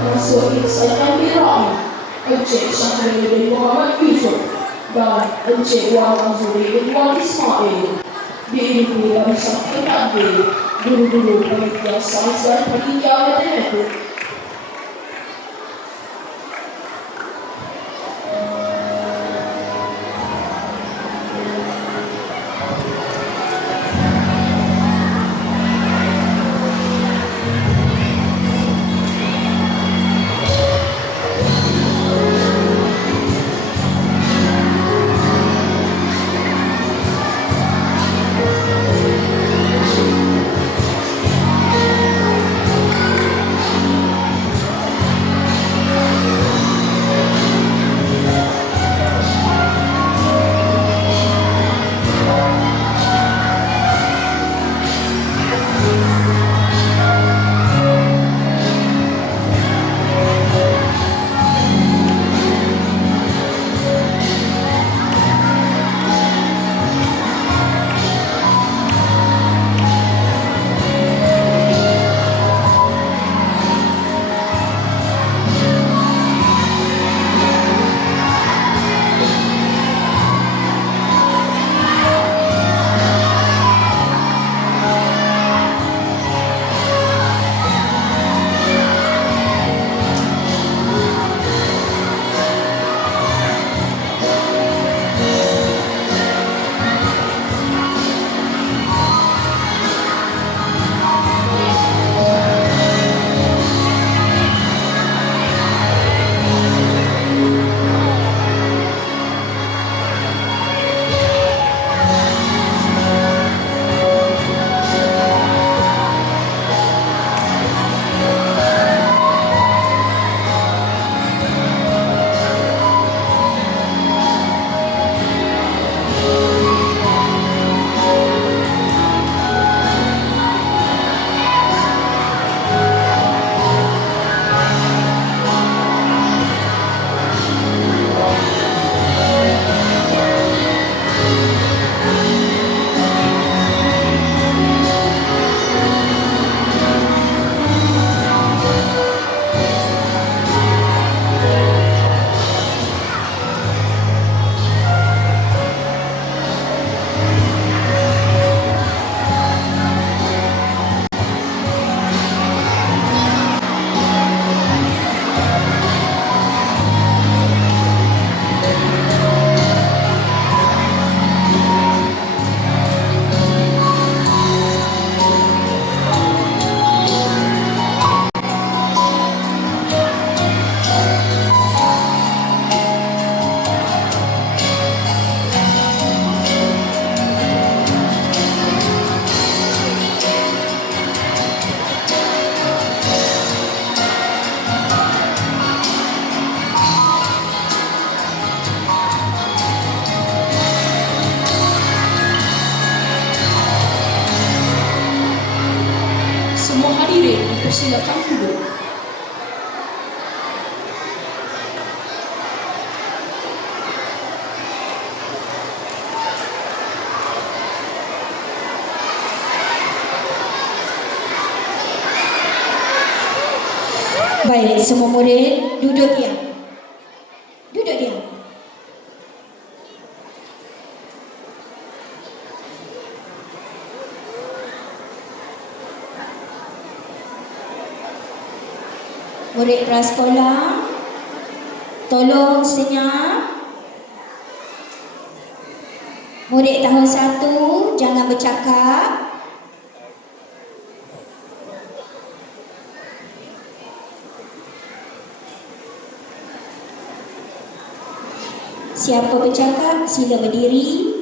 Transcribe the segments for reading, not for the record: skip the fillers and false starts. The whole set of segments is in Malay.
Nasir Said Al-Mirai, Encik Syahrir bin Muhammad Yusuf dan Encik Wan Azuri bin Wan Ismail. Diikuti dari sang pendamping guru-guru panitia sains dan panitia matematik. Silakan duduk. Baik, semua murid duduk diam. Duduk diam. Murid prasekolah, tolong senyap. Murid tahun 1, jangan bercakap. Siapa bercakap, sila berdiri.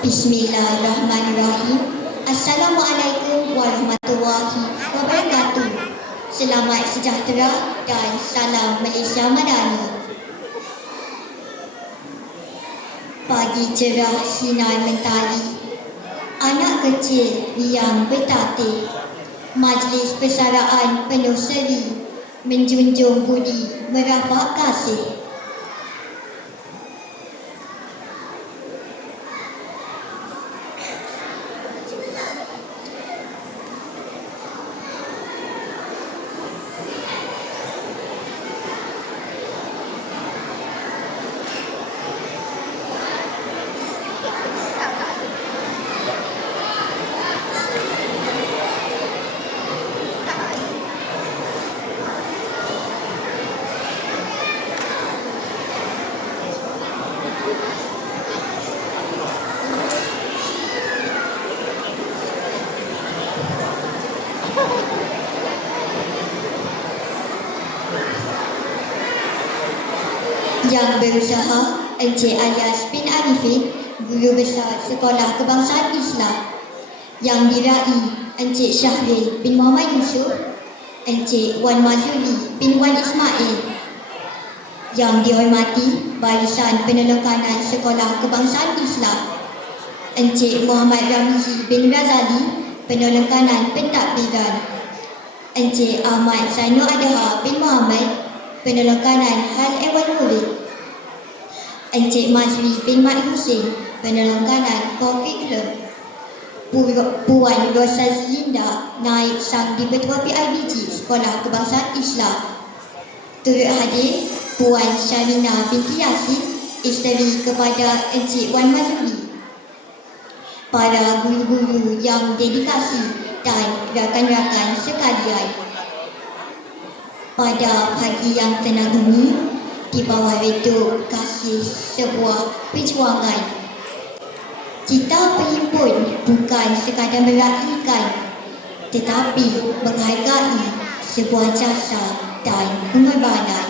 Bismillahirrahmanirrahim. Assalamualaikum warahmatullahi wabarakatuh. Selamat sejahtera dan salam Malaysia Madani. Pagi cerah sinar mentari, anak kecil yang bertatih. Majlis persaraan penuh seri, menjunjung budi, merafak kasih. Yang berusaha Encik Alias bin Arifin, Guru Besar Sekolah Kebangsaan Islam. Yang diraih Encik Syahril bin Muhammad Yusof, Encik Wan Mazuli bin Wan Ismail. Yang dihormati Barisan Penolong Kanan Sekolah Kebangsaan Islam, Encik Muhammad Ramzi bin Razali, Penolong Kanan Pentadbiran. Encik Ahmad Zainul Adha bin Muhammad, Penolong Kanan Hal Ehwal Murid. Encik Mazli bin Mat Hussein, Penolong Kanan Coffee Club. Puan Rosaz Linda, Naib Sang Dipertua PIBG Sekolah Kebangsaan Islam. Turut hadir Puan Syarina binti Yasin, isteri kepada Encik Wan Mazli. Para guru-guru yang dedikasi dan rakan-rakan sekalian. Pada pagi yang tenang ini, di bawah redup kasih sebuah perjuangan, kita berhimpun bukan sekadar meraihkan, tetapi menghargai sebuah jasa dan pengorbanan.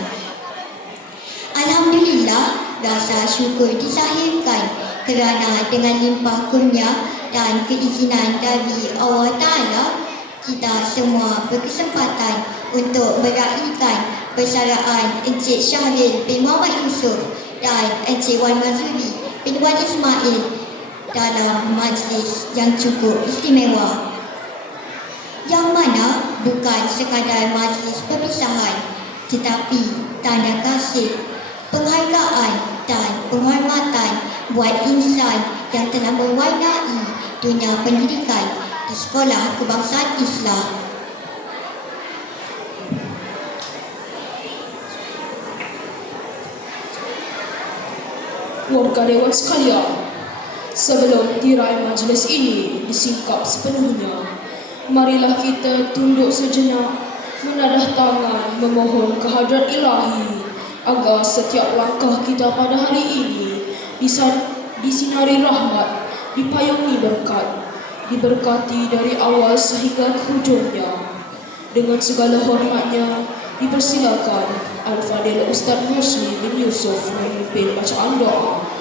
Alhamdulillah, rasa syukur disahirkan kerana dengan limpah kurnia dan keizinan dari Allah Ta'ala, kita semua berkesempatan untuk meraihkan persaraan Encik Syahril bin Muhammad Yusof dan Encik Wan Mazuli bin Wan Ismail dalam majlis yang cukup istimewa, yang mana bukan sekadar majlis perpisahan, tetapi tanda kasih, penghargaan dan penghormatan buat insan yang telah mewarnai dunia pendidikan di Sekolah Kebangsaan Islam. Warga Dewan sekalian, sebelum tirai majlis ini disingkap sepenuhnya, marilah kita tunduk sejenak, menadah tangan memohon kehadrat Ilahi agar setiap langkah kita pada hari ini disinari rahmat, dipayungi berkat, diberkati dari awal sehingga ke hujungnya. Dengan segala hormatnya, dipersilakan Al-Fadil Ustaz Musli bin Yusof memimpin bacaan doa.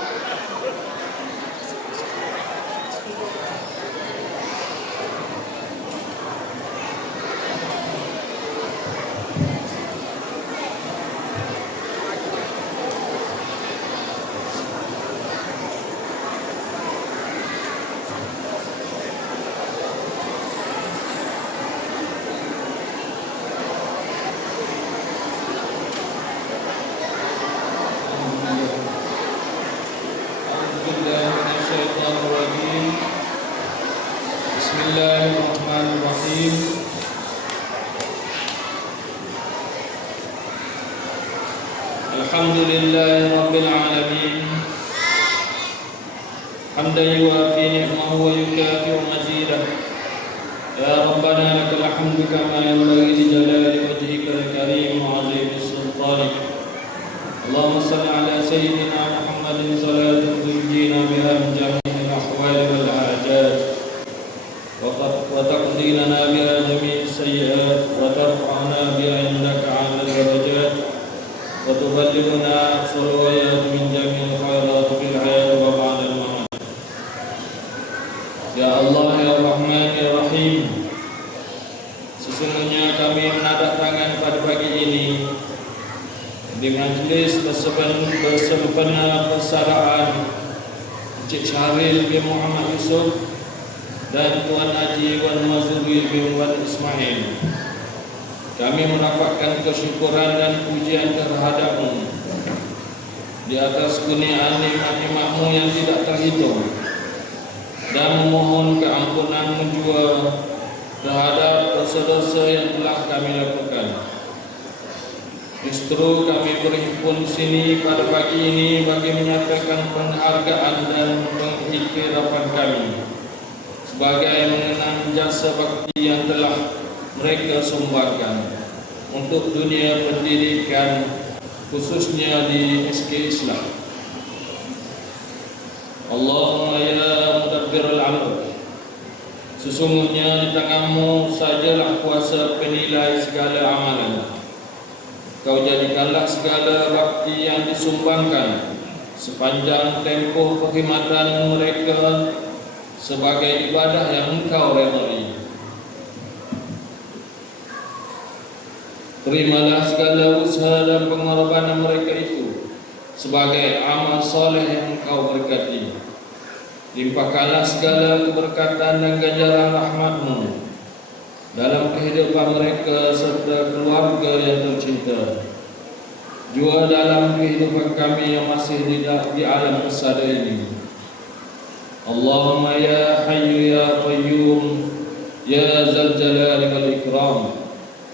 Bismillahirrahmanirrahim. Alhamdulillahi Rabbil Alamin. Hamdan yuwafi ni'mahu wa yukafi'u mazidah. Ya Rabbana lakal hamdu kama yanbaghi li jalali wajhikal karim wa 'azimi sultanik. Allahumma salli ala sayyidina Muhammadin salatan tunjina biha min jami'il ahwali wal hajat wa taqdi lana biha jami' as-sayyi'at wa tarfa'na biha indaka 'ala al-darajat wa tuballighuna aqsal min jami'il khairat fil hayat wa ba'da al-mamat. Ya Allah, ya Rahman, ya Rahim, sesungguhnya kami menadak tangan pada pagi ini di majlis bersempena persaraan Encik Syahril bin Muhammad Yusof dan Tuan Haji Wan Mazuri bin Wan Ismail. Kami mendapatkan kesyukuran dan pujian terhadap-Mu di atas kurniaan nikmat-nikmat-Mu yang tidak terhitung, dan memohon keampunan-Mu jua terhadap dosa-dosa yang telah kami lakukan. Justru kami berhimpun sini pada pagi ini bagi menyatakan penghargaan dan pengiktirafan kami sebagai mengenang jasa bakti yang telah mereka sumbangkan untuk dunia pendidikan, khususnya di SK Islam. Allahumma ya mudabbir al-amr, sesungguhnya di tangan-Mu sajalah kuasa penilai segala amalan. Kau jadikanlah segala bakti yang disumbangkan sepanjang tempoh perkhidmatan mereka sebagai ibadah yang Engkau redai. Terimalah segala usaha dan pengorbanan mereka itu sebagai amal soleh yang Engkau berkati. Limpahkanlah segala keberkatan dan ganjaran rahmat-Mu dalam kehidupan mereka serta keluarga yang tercinta, juga dalam kehidupan kami yang masih di alam pesada ini. Allahumma ya hayyu ya qayyum ya zal jalali wal ikram,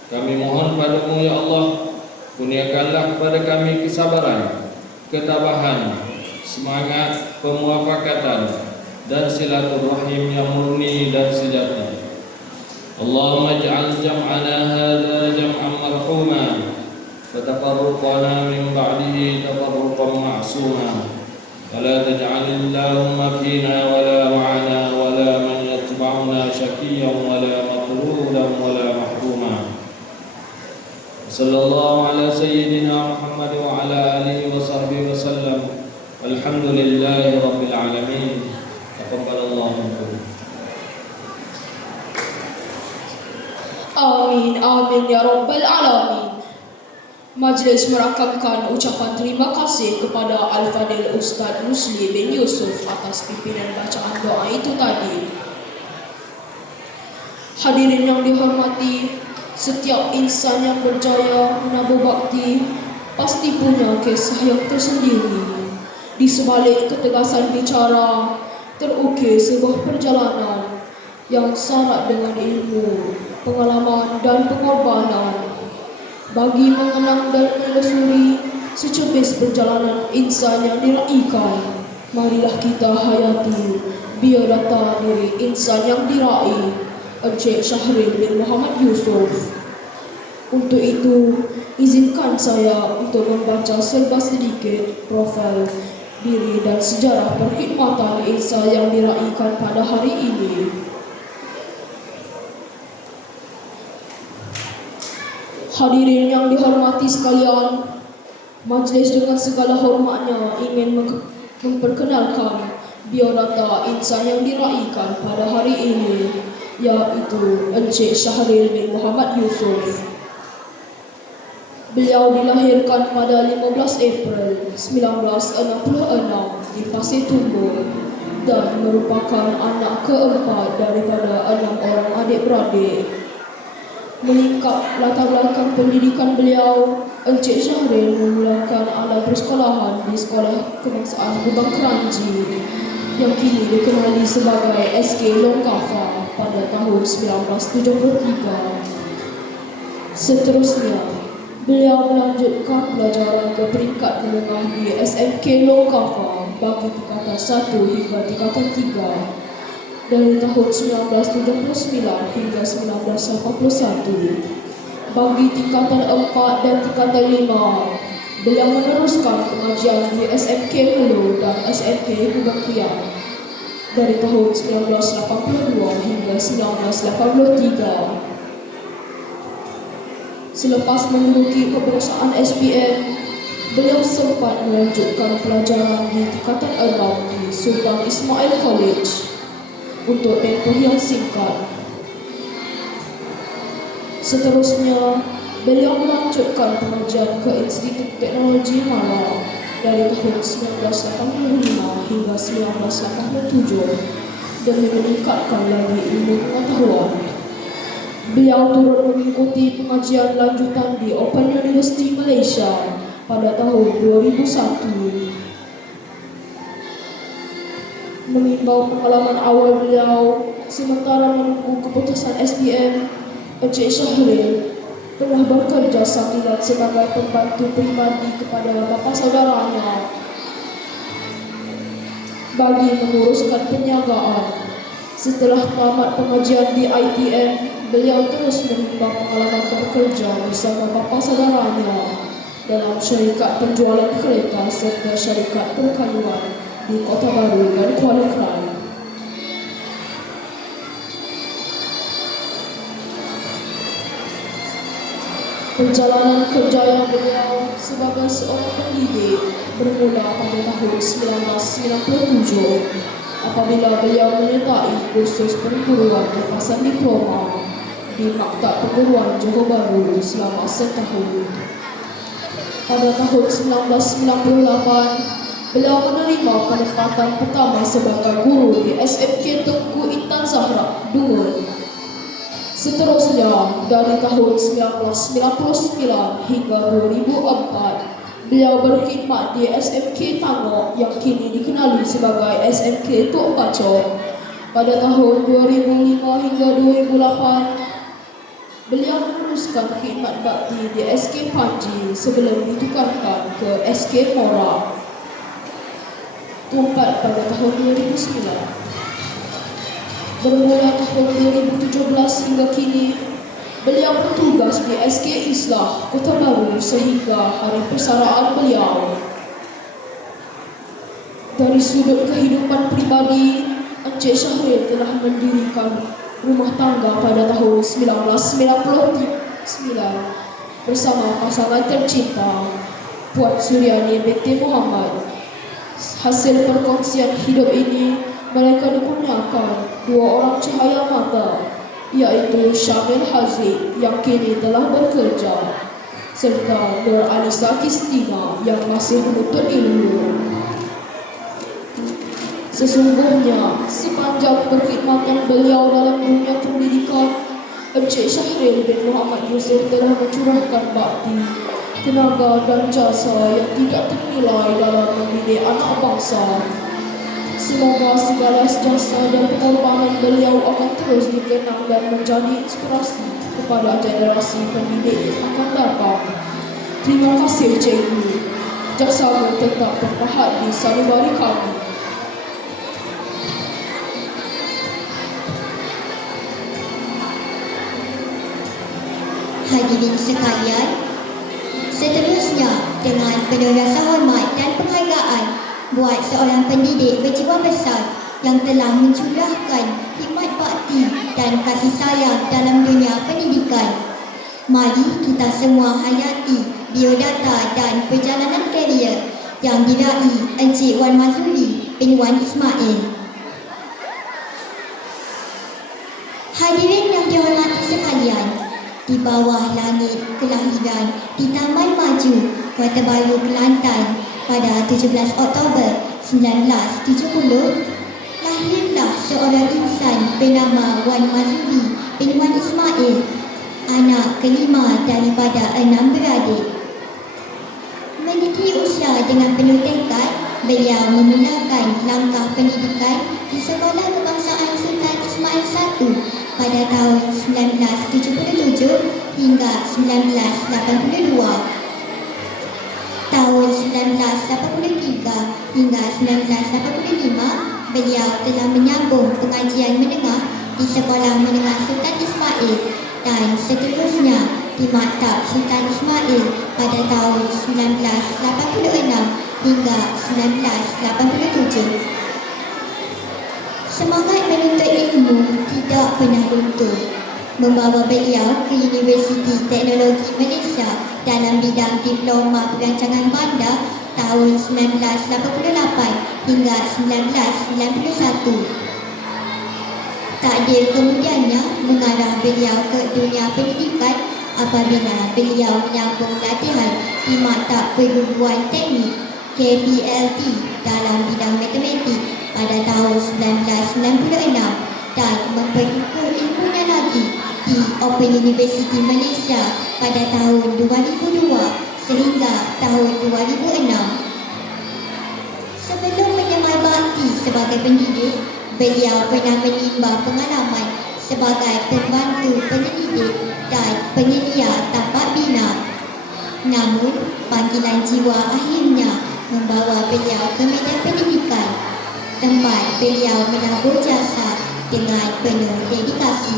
kami mohon padamu ya Allah, kurniakanlah kepada kami kesabaran, ketabahan, semangat, pemuafakatan dan silaturahim yang murni dan sejati. Allahumma ij'al jam'ana hadha jam'an marhuma wa tafarruqana min ba'dihi tafarruqan ma'suma wa la taj'al Allahumma fina wa la ma'ana wa la man yatba'una shaqiyyan wa la matrudan wa la mahruma. Sallallahu ala sayyidina Muhammad wa ala alihi wa sahbihi wa sallam. Alhamdulillahi rabbil alamin. Taqabbalallahu minkum. Amin, amin ya Rabbal Alamin. Majlis merakamkan ucapan terima kasih kepada Al-Fadil Ustaz Rusli bin Yusuf atas pimpinan bacaan doa itu tadi. Hadirin yang dihormati, setiap insan yang berjaya menabuh bakti pasti punya kisah yang tersendiri. Di sebalik ketegasan bicara, terukir sebuah perjalanan yang syarat dengan ilmu, pengalaman dan pengorbanan bagi mengenang dan menelusuri secebis perjalanan insan yang diraikan. Marilah kita hayati biodata diri insan yang diraih, Encik Syahril bin Muhammad Yusuf. Untuk itu, izinkan saya untuk membaca serba sedikit profil diri dan sejarah perkhidmatan insan yang diraikan pada hari ini. Hadirin yang dihormati sekalian, majlis dengan segala hormatnya ingin memperkenalkan biodata insan yang diraikan pada hari ini, yaitu Encik Syahril bin Muhammad Yusuf. Beliau dilahirkan pada 15 April 1966 di Pasir Tumbul dan merupakan anak keempat daripada 6 orang adik-beradik. Melingkap latar belakang pendidikan beliau, Encik Syahril memulakan alam persekolahan di Sekolah Kebangsaan Gebang Kranji yang kini dikenali sebagai SK Longkafa pada tahun 1973. Seterusnya, beliau melanjutkan pelajaran ke peringkat menengah di SMK Longkafa bagi tingkatan 1 hingga tingkatan 3 dari tahun 1979 hingga 1981. Bagi tingkatan 4 dan tingkatan 5, beliau meneruskan pengajian di SMK Hulu dan SMK Gebang Krian dari tahun 1982 hingga 1983. Selepas menduduki kepengsaan SPM, beliau sempat melanjutkan pelajaran di tingkatan 6 di Sultan Ismail College untuk tempoh yang singkat. Seterusnya, beliau melanjutkan pengajian ke Institut Teknologi Malang dari tahun 1985 hingga 1987 demi meningkatkan lagi ilmu pengetahuan. Beliau turut mengikuti pengajian lanjutan di Open University Malaysia pada tahun 2001. Menimbang pengalaman awal beliau sementara menunggu keputusan SPM, Encik Syahril telah bekerja sambilan sebagai pembantu pribadi kepada bapa saudaranya bagi menguruskan perniagaan. Setelah tamat pengajian di ITM, beliau terus menimbang pengalaman bekerja bersama bapa saudaranya dalam syarikat penjualan kereta serta syarikat perkayuan di Kota Baru dan Kuala Krai. Perjalanan kerja yang beliau sebagai seorang pendidik bermula pada tahun 1997 apabila beliau menyertai kursus perguruan lepasan diploma di Maktab Perguruan Johor Bahru selama setahun. Pada tahun 1998, beliau menerima penempatan pertama sebagai guru di SMK Tengku Intan Zahra, Dungun. Seterusnya, dari tahun 1999 hingga 2004, beliau berkhidmat di SMK Tangok yang kini dikenali sebagai SMK Tok Bacok. Pada tahun 2005 hingga 2008, beliau meneruskan khidmat bakti di SK Panji sebelum ditukarkan ke SK Mora Tumpat pada tahun 2009. Bermula tahun 2017 hingga kini, beliau bertugas di SK Islah, Kota Baru sehingga hari persaraan beliau. Dari sudut kehidupan pribadi, Encik Syahril telah mendirikan rumah tangga pada tahun 1999 bersama pasangan tercinta Puan Suryani binti Muhammad. Hasil perkongsian hidup ini, mereka dikurniakan 2 orang cahaya mata, iaitu Syamil Haziq yang kini telah bekerja serta Nur Anissa Kistina yang masih menuntut ilmu. Sesungguhnya, sepanjang perkhidmatan beliau dalam dunia pendidikan, Encik Syahril bin Muhammad Yusuf telah mencurahkan bakti, tenaga dan jasa yang tidak ternilai dalam mendidik anak bangsa. Semoga segala jasa dan pengorbanan beliau akan terus dikenang dan menjadi inspirasi kepada generasi pendidik yang akan datang. Terima kasih Cikgu. Jasamu tetap terpahat di sanubari kami. Hadirin sekalian, seterusnya dengan penuh rasa hormat dan penghargaan buat seorang pendidik berjiwa besar yang telah mencurahkan khidmat bakti dan kasih sayang dalam dunia pendidikan. Mari kita semua hayati biodata dan perjalanan karier yang diraih Encik Wan Mazuri bin Wan Ismail. Hadirin yang dihormati sekalian, di bawah langit kelahiran di Taman Maju, Kota Baru, Kelantan pada 17 Oktober 1970, lahirlah seorang insan bernama Wan Mazuri bin Wan Ismail, anak kelima daripada 6 beradik. Meniti usia dengan penuh tekad, beliau memulakan langkah pendidikan di Sekolah Kebangsaan Sultan Ismail I pada tahun 1977 hingga 1982. Tahun 1983 hingga 1985, beliau telah menyambung pengajian menengah di Sekolah Menengah Sultan Ismail dan seterusnya di Maktab Sultan Ismail pada tahun 1986 hingga 1987. Semangat menuntut ilmu tidak pernah luntur, membawa beliau ke Universiti Teknologi Malaysia dalam bidang Diploma Perancangan Bandar tahun 1988 hingga 1991. Takdir kemudiannya mengarah beliau ke dunia pendidikan apabila beliau menyambung latihan di Maktab Perguruan Teknik KPLT dalam bidang matematik pada tahun 1996 dan memperkukuh ilmunya lagi di Open University Malaysia pada tahun 2002 sehingga tahun 2006. Sebelum menyamai bakti sebagai pendidik, beliau pernah menimba pengalaman sebagai pembantu penyelidik dan penyedia tapak bina. Namun, panggilan jiwa akhirnya membawa beliau ke medan pendidikan, tempat beliau menabur jasa dengan penuh dedikasi.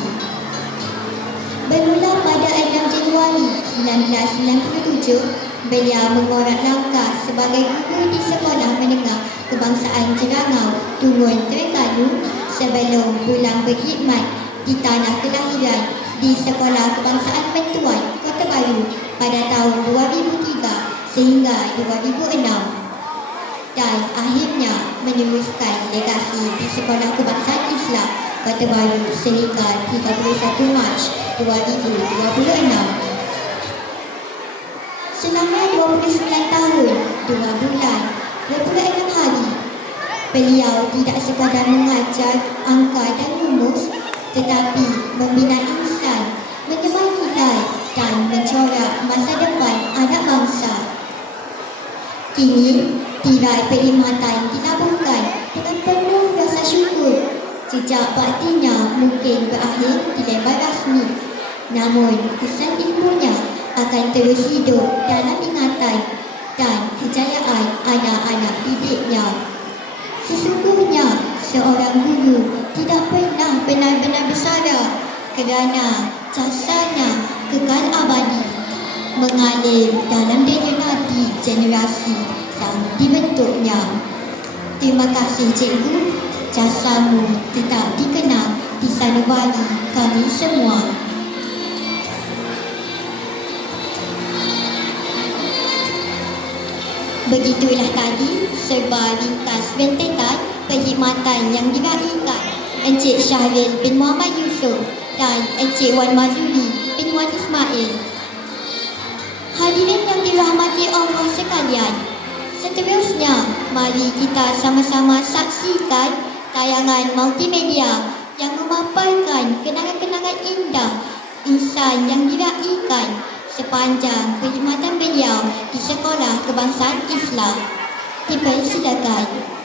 Bermula pada 6 Januari 1997, beliau mengorak langkah sebagai guru di Sekolah Menengah Kebangsaan Jerangau, Tungun Terengganu sebelum pulang berkhidmat di tanah kelahiran di Sekolah Kebangsaan Mentuan, Kota Baru pada tahun 2003 sehingga 2006 dan akhirnya meneruskan legasi di Sekolah Kebangsaan Islam Kota Baru sehingga 31 Mac 2026. Selama 29 tahun, 2 bulan, 26 hari, beliau tidak sekadar mengajar angka dan rumus tetapi membina insan, menyemai nilai dan mencorak masa depan anak bangsa. Kini, tirai perkhidmatan dinaburkan dengan penuh rasa syukur. Jejak baktinya mungkin berakhir di lembar rasmi, namun kesan ilmunya akan terus hidup dalam ingatan dan kejayaan anak-anak didiknya. Sesungguhnya, seorang guru tidak pernah benar-benar bersara kerana jasanya kekal abadi, mengalir dalam daya nadi generasi yang dibentuknya. Terima kasih cikgu, jasamu tetap dikenang di sanubari kami semua. Begitulah tadi serba ringkas rentetan perkhidmatan yang diraikan Encik Syahril bin Muhammad Yusof dan Encik Wan Mazuli bin Wan Ismail. Hadirin yang dirahmati Allah sekalian, seterusnya mari kita sama-sama saksikan tayangan multimedia yang memaparkan kenangan-kenangan indah insan yang diraikan sepanjang perkhidmatan beliau di Sekolah Kebangsaan Islam. Dipersilakan.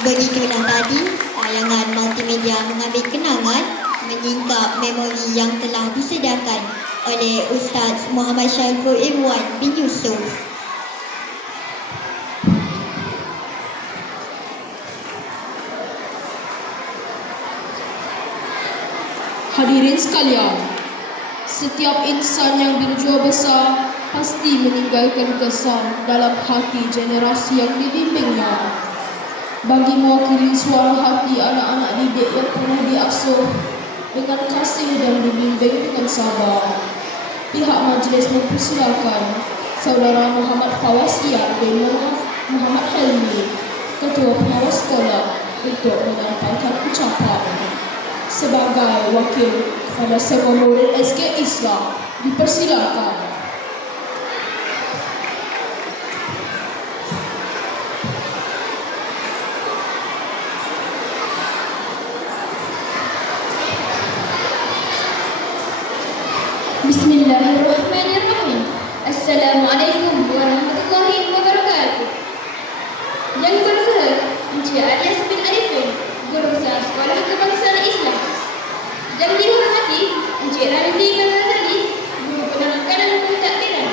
Begitulah tadi tayangan multimedia mengambil kenangan menyingkap memori yang telah disediakan oleh Ustaz Muhammad Syaiful Irwan bin Yusof. Hadirin sekalian, setiap insan yang berjiwa besar pasti meninggalkan kesan dalam hati generasi yang dibimbingnya. Bagi mewakili suara hati anak-anak didik yang pernah diasuh dengan kasih dan dibimbing dengan sabar, pihak majlis mempersilakan Saudara Muhammad Fawaz Iyad bin Muhammad Helmi, Ketua Pengawas Sekolah, untuk menyampaikan ucapan. Sebagai wakil kepada semua murid SK Islam, dipersilakan. Bismillahirrahmanirrahim. Assalamualaikum warahmatullahi wabarakatuh. Yang berbahagia Encik Alias bin Arifin, Guru Besar Sekolah Kebangsaan Islam. Yang dihormati Encik Ramzi bin Razali, Guru Penekanan dan Pentadbiran.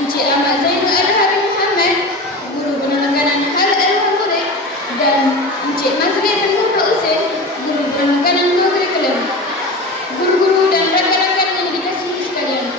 Encik Ahmad Zainul Arham Muhammad, Guru Penekanan Hal Al-Murid, dan Encik Mazri bin Muhammad Usain, Guru Penekanan Kurikulum. Guru-guru dan rakan-rakan yang dikasihi sekalian,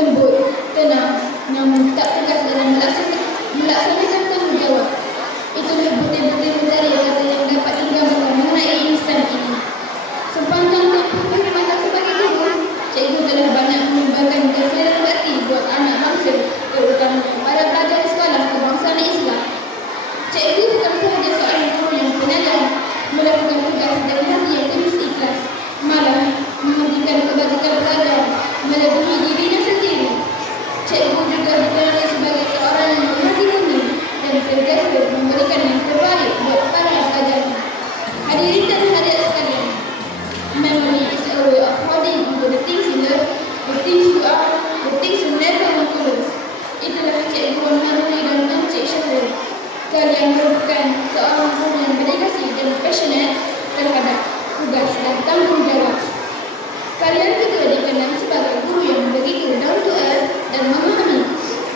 lembut, tenang, namun tak tegas dalam melaksanakan tanggungjawab. Itulah butir-butir mencari kata yang dapat digambarkan mengenai insan ini. Sepanjang tempoh perkhidmatan sebagai guru, cikgu telah banyak menyumbangkan kesedaran hati buat anak bangsa, terutama para pelajar di sekolah kebangsaan Islam. Cikgu bukan sahaja seorang guru yang penyayang, melakukan tugas dari hati yang tulus ikhlas, malah memberikan kebajikan pelajar melebihi dirinya sendiri. Cikgu juga dikenali sebagai seorang yang berhati bumi dan sentiasa memberikan yang terbaik buat para pelajarnya. Hadirin dan hadirat sekalian, memory is a way of holding onto the things you love, the things you are, the things you never want to lose. Itulah Cikgu Wan Maruli dan Encik Syahril. Kalian merupakan seorang guru yang berdedikasi dan passionate terhadap tugas dan tanggungjawab. Kalian juga dikenal sebagai guru yang begitu down to earth dan memahami.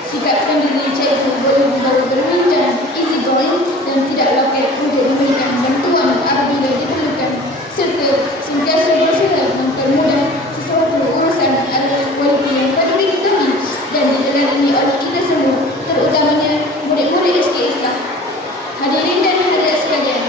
Sikap pendiri Cikgu boleh membawa berbincang, easy going dan tidak loket untuk memberikan bantuan apabila diperlukan, serta sentiasa berusaha mempermudah sesuatu urusan adalah kualiti yang perlu diketahui dan dijalani oleh kita semua, terutamanya murid-murid SK Islam. Hadirin dan hadirat sekalian,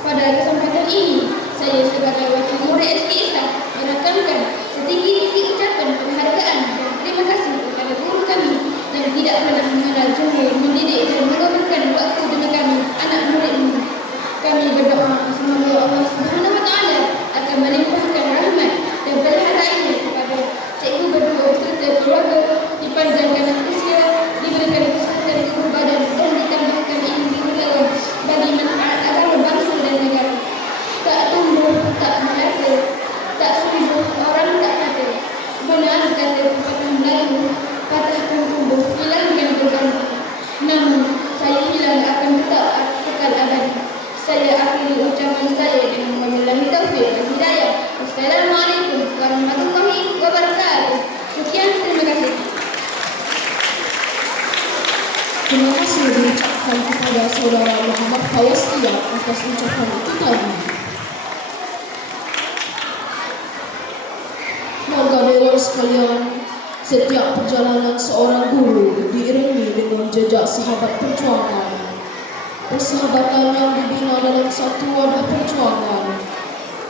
pada kesempatan ini, saya sebagai wakil murid SK Islam menekankan setinggi-tinggi ucapan penghargaan dan terima kasih kepada guru kami yang tidak pernah mengenal jumlah mendidik dan mengorbankan waktu demi kami, anak murid-murid. Kami berdoa semoga Allah Subhanahu Wa Taala akan melimpahkan rahmat dan berharga ini kepada cikgu berdua serta keluarga, dipanjangkan usia, diberikan kesehatan tubuh badan dan ditambahkan ilmu pengetahuan bagi manfaat agama bangsa dan negara. Tak tumbuh, tak merata, tak sembuh, orang tak kata. Benar kata pepatah Melayu, patahkan tumbuh, hilangkan berganti. Namun, saya hilang akan tetap kekal abadi. Saya akhiri ucapan saya dengan wabillahi taufiq wal hidayah. Wassalamualaikum warahmatullahi wabarakatuh. Sekian, terima kasih. Terima kasih diucapkan kepada Saudara Muhammad Faiz Tiab atas ucapan itu tadi. Marga sekalian, setiap perjalanan seorang guru diiringi dengan jejak sahabat perjuangan. Persahabatan yang dibina dalam satu wadah perjuangan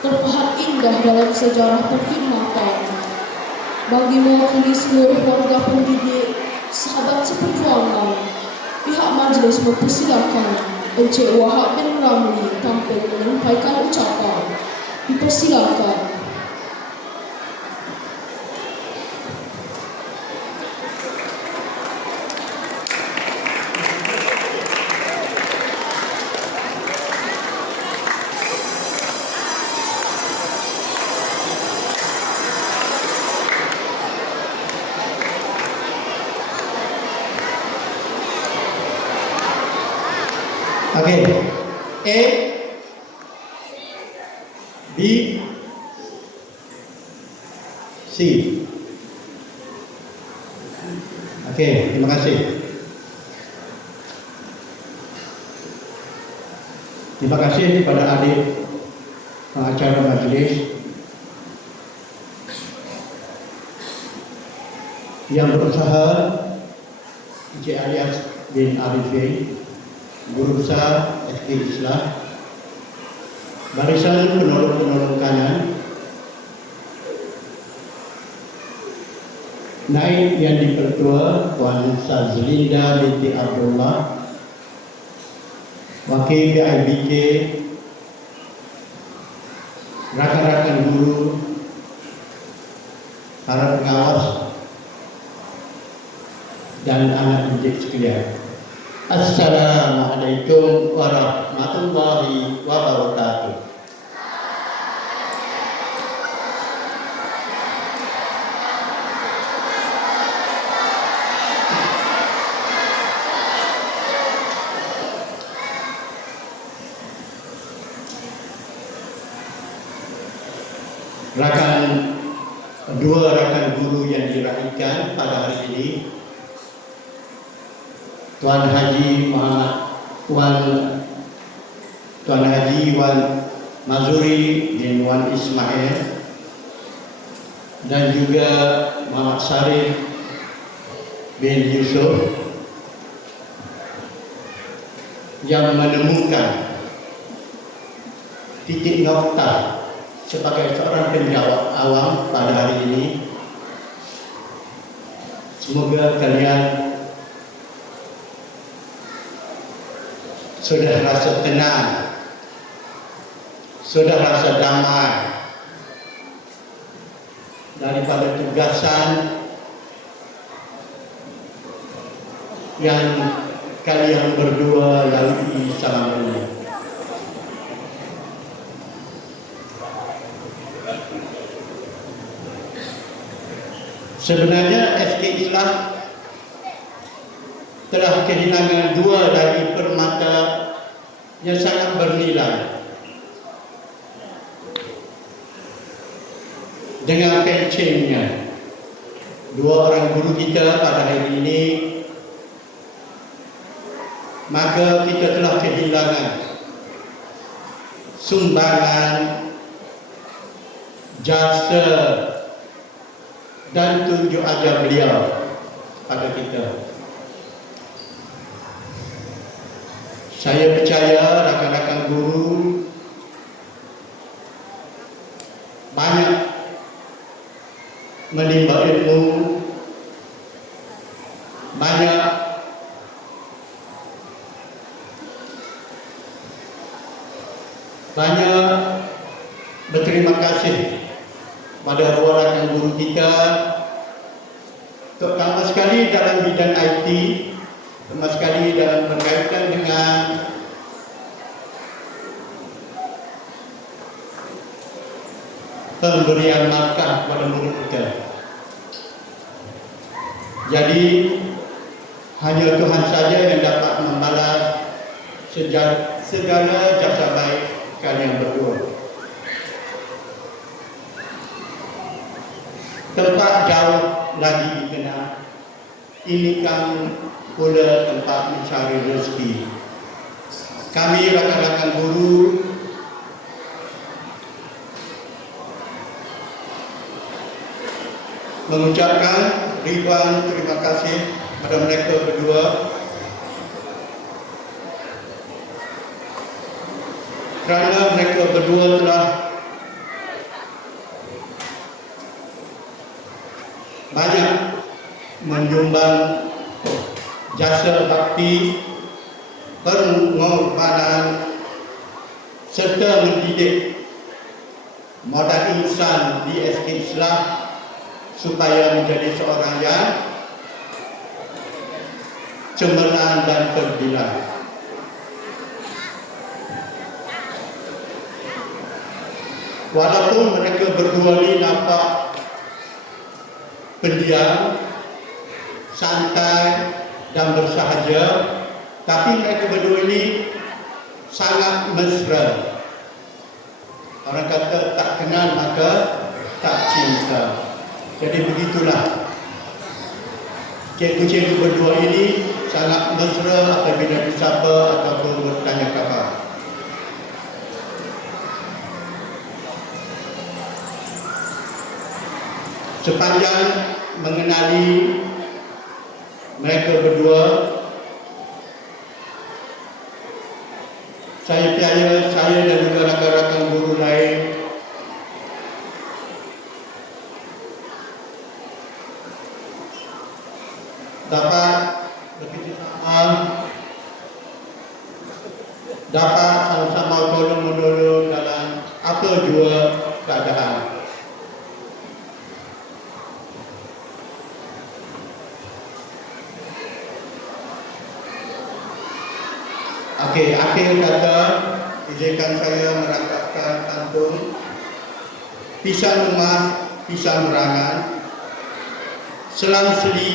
terpahat indah dalam sejarah perkhidmatan. Bagi mewakili seluruh warga pendidik, sahabat seperjuangan, pihak majlis mempersilakan Encik Wahab bin Ramli tampil menyampaikan ucapan. Dipersilakan. Okay, A, B, C. Okay, terima kasih. Terima kasih kepada adik pengacara majlis yang berusaha, Encik Alias bin Arifin, Guru Besar SK Islam, barisan penolong-penolong kanan, Naib yang dipertua Puan Sazlinda binti Abdullah, Wakil PIBK, rakan-rakan guru, para pengawas, dan anak didik sekalian. Assalamualaikum warahmatullahi wabarakatuh. Dua rakan guru yang diraihkan pada hari ini, Tuan Haji Wan Mazuri bin Wan Ismail dan juga Muhammad Sarif bin Yusuf yang menemukan titik nokta sebagai seorang penjawab awam pada hari ini. Semoga kalian sudah rasa tenang, sudah rasa damai daripada tugasan yang kalian berdua lalui selama ini. Sebenarnya SK Islam telah kehilangan dua dari permata yang sangat bernilai. Dengan pensiunnya dua orang guru kita pada hari ini, maka kita telah kehilangan sumbangan, jasa dan tunjuk ajar beliau pada kita. Saya percaya rakan-rakan guru banyak menimba ilmu, banyak berterima kasih pada dua rakan guru kita, terutama sekali dalam bidang IT, terutama sekali dalam berkaitan dengan pemberian markah kepada murid kita. Jadi hanya Tuhan saja yang dapat membalas segala jasa baik kalian berdua. Tempat jauh lagi dikenal, ini kan pula tempat mencari rezeki. Kami rakan-rakan guru mengucapkan ribuan terima kasih kepada mereka berdua kerana mereka berdua telah banyak menyumbang jasa bakti, pengorbanan serta mendidik modal insan di SK Islam supaya menjadi seorang yang cemerlang dan terbilang. Walaupun mereka berdua ini nampak pendiam, santai dan bersahaja, tapi mereka berdua ini sangat mesra. Orang kata tak kenal maka tak cinta. Jadi begitulah, cikgu-cikgu berdua ini sangat mesra apabila disapa ataupun bertanya khabar. Sepanjang mengenali mereka berdua, saya percaya saya dan juga rakan-rakan guru lain dapat bekerjasama, dapat sama-sama tolong-menolong dalam apa jua keadaan. Okey, akhir kata, izinkan saya merangkapkan pantun pisang emas, pisang merangan, selang-seli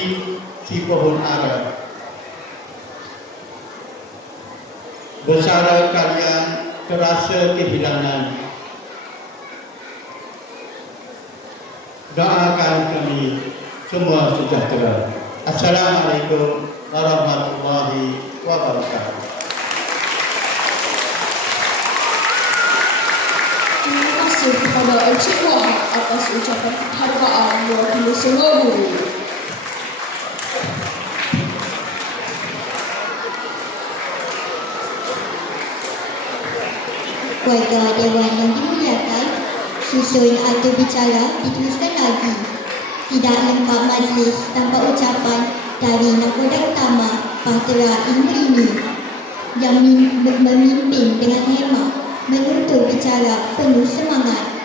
si pohon ara. Bersara kalian terasa kehilangan, doakan kami semua sejahtera. Assalamualaikum warahmatullahi wabarakatuh. Terima kasih kasih kepada Encik Wahab atas ucapan penghargaan mewakili semua guru. Warga Dewan yang dimuliakan, susun atau bicara diteruskan lagi. Tidak lengkap majlis tanpa ucapan dari nakoda utama Bahtera Ilmu ini yang memimpin dengan hemat menuntut bicara penuh semangat.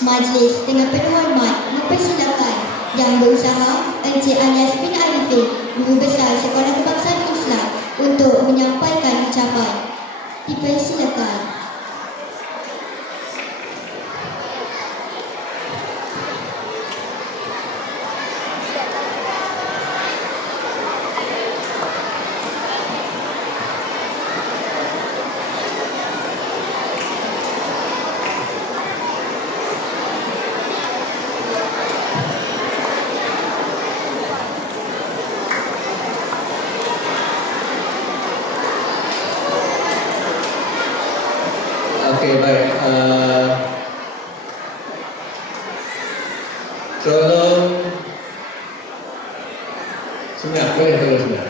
Majlis dengan penuh hormat mempersilakan yang berusaha Encik Alias bin Arifin, Guru Besar Sekolah Kebangsaan Islam untuk menyampaikan ucapan. Dipersilakan. Okey, baik. Tolong sebentar, boleh tolong sebentar.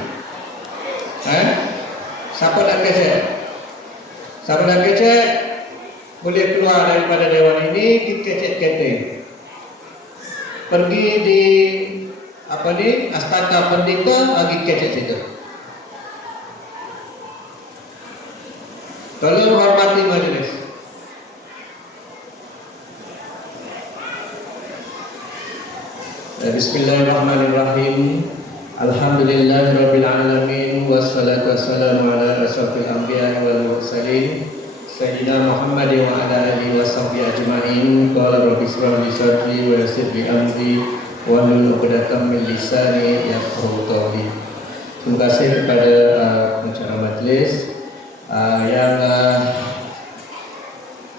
Siapa nak kecek? Siapa nak kecek? Boleh keluar daripada dewan ini, kecek keteng. Pergi di Astana Pendeta, lagi kecek situ. Tolong hormati majlis. Bismillahirrahmanirrahim. Alhamdulillahirabbil alamin wassalatu wassalamu ala asyrafil anbiya'i wal mursalin sayyidina Muhammad wa ala alihi washabbihi ajmain. Qala rabbi ishrah li sadri wa yassir li amri wahlul 'uqdatam min lisani yafqahu qawli. Terima kasih kepada pengacara majlis yang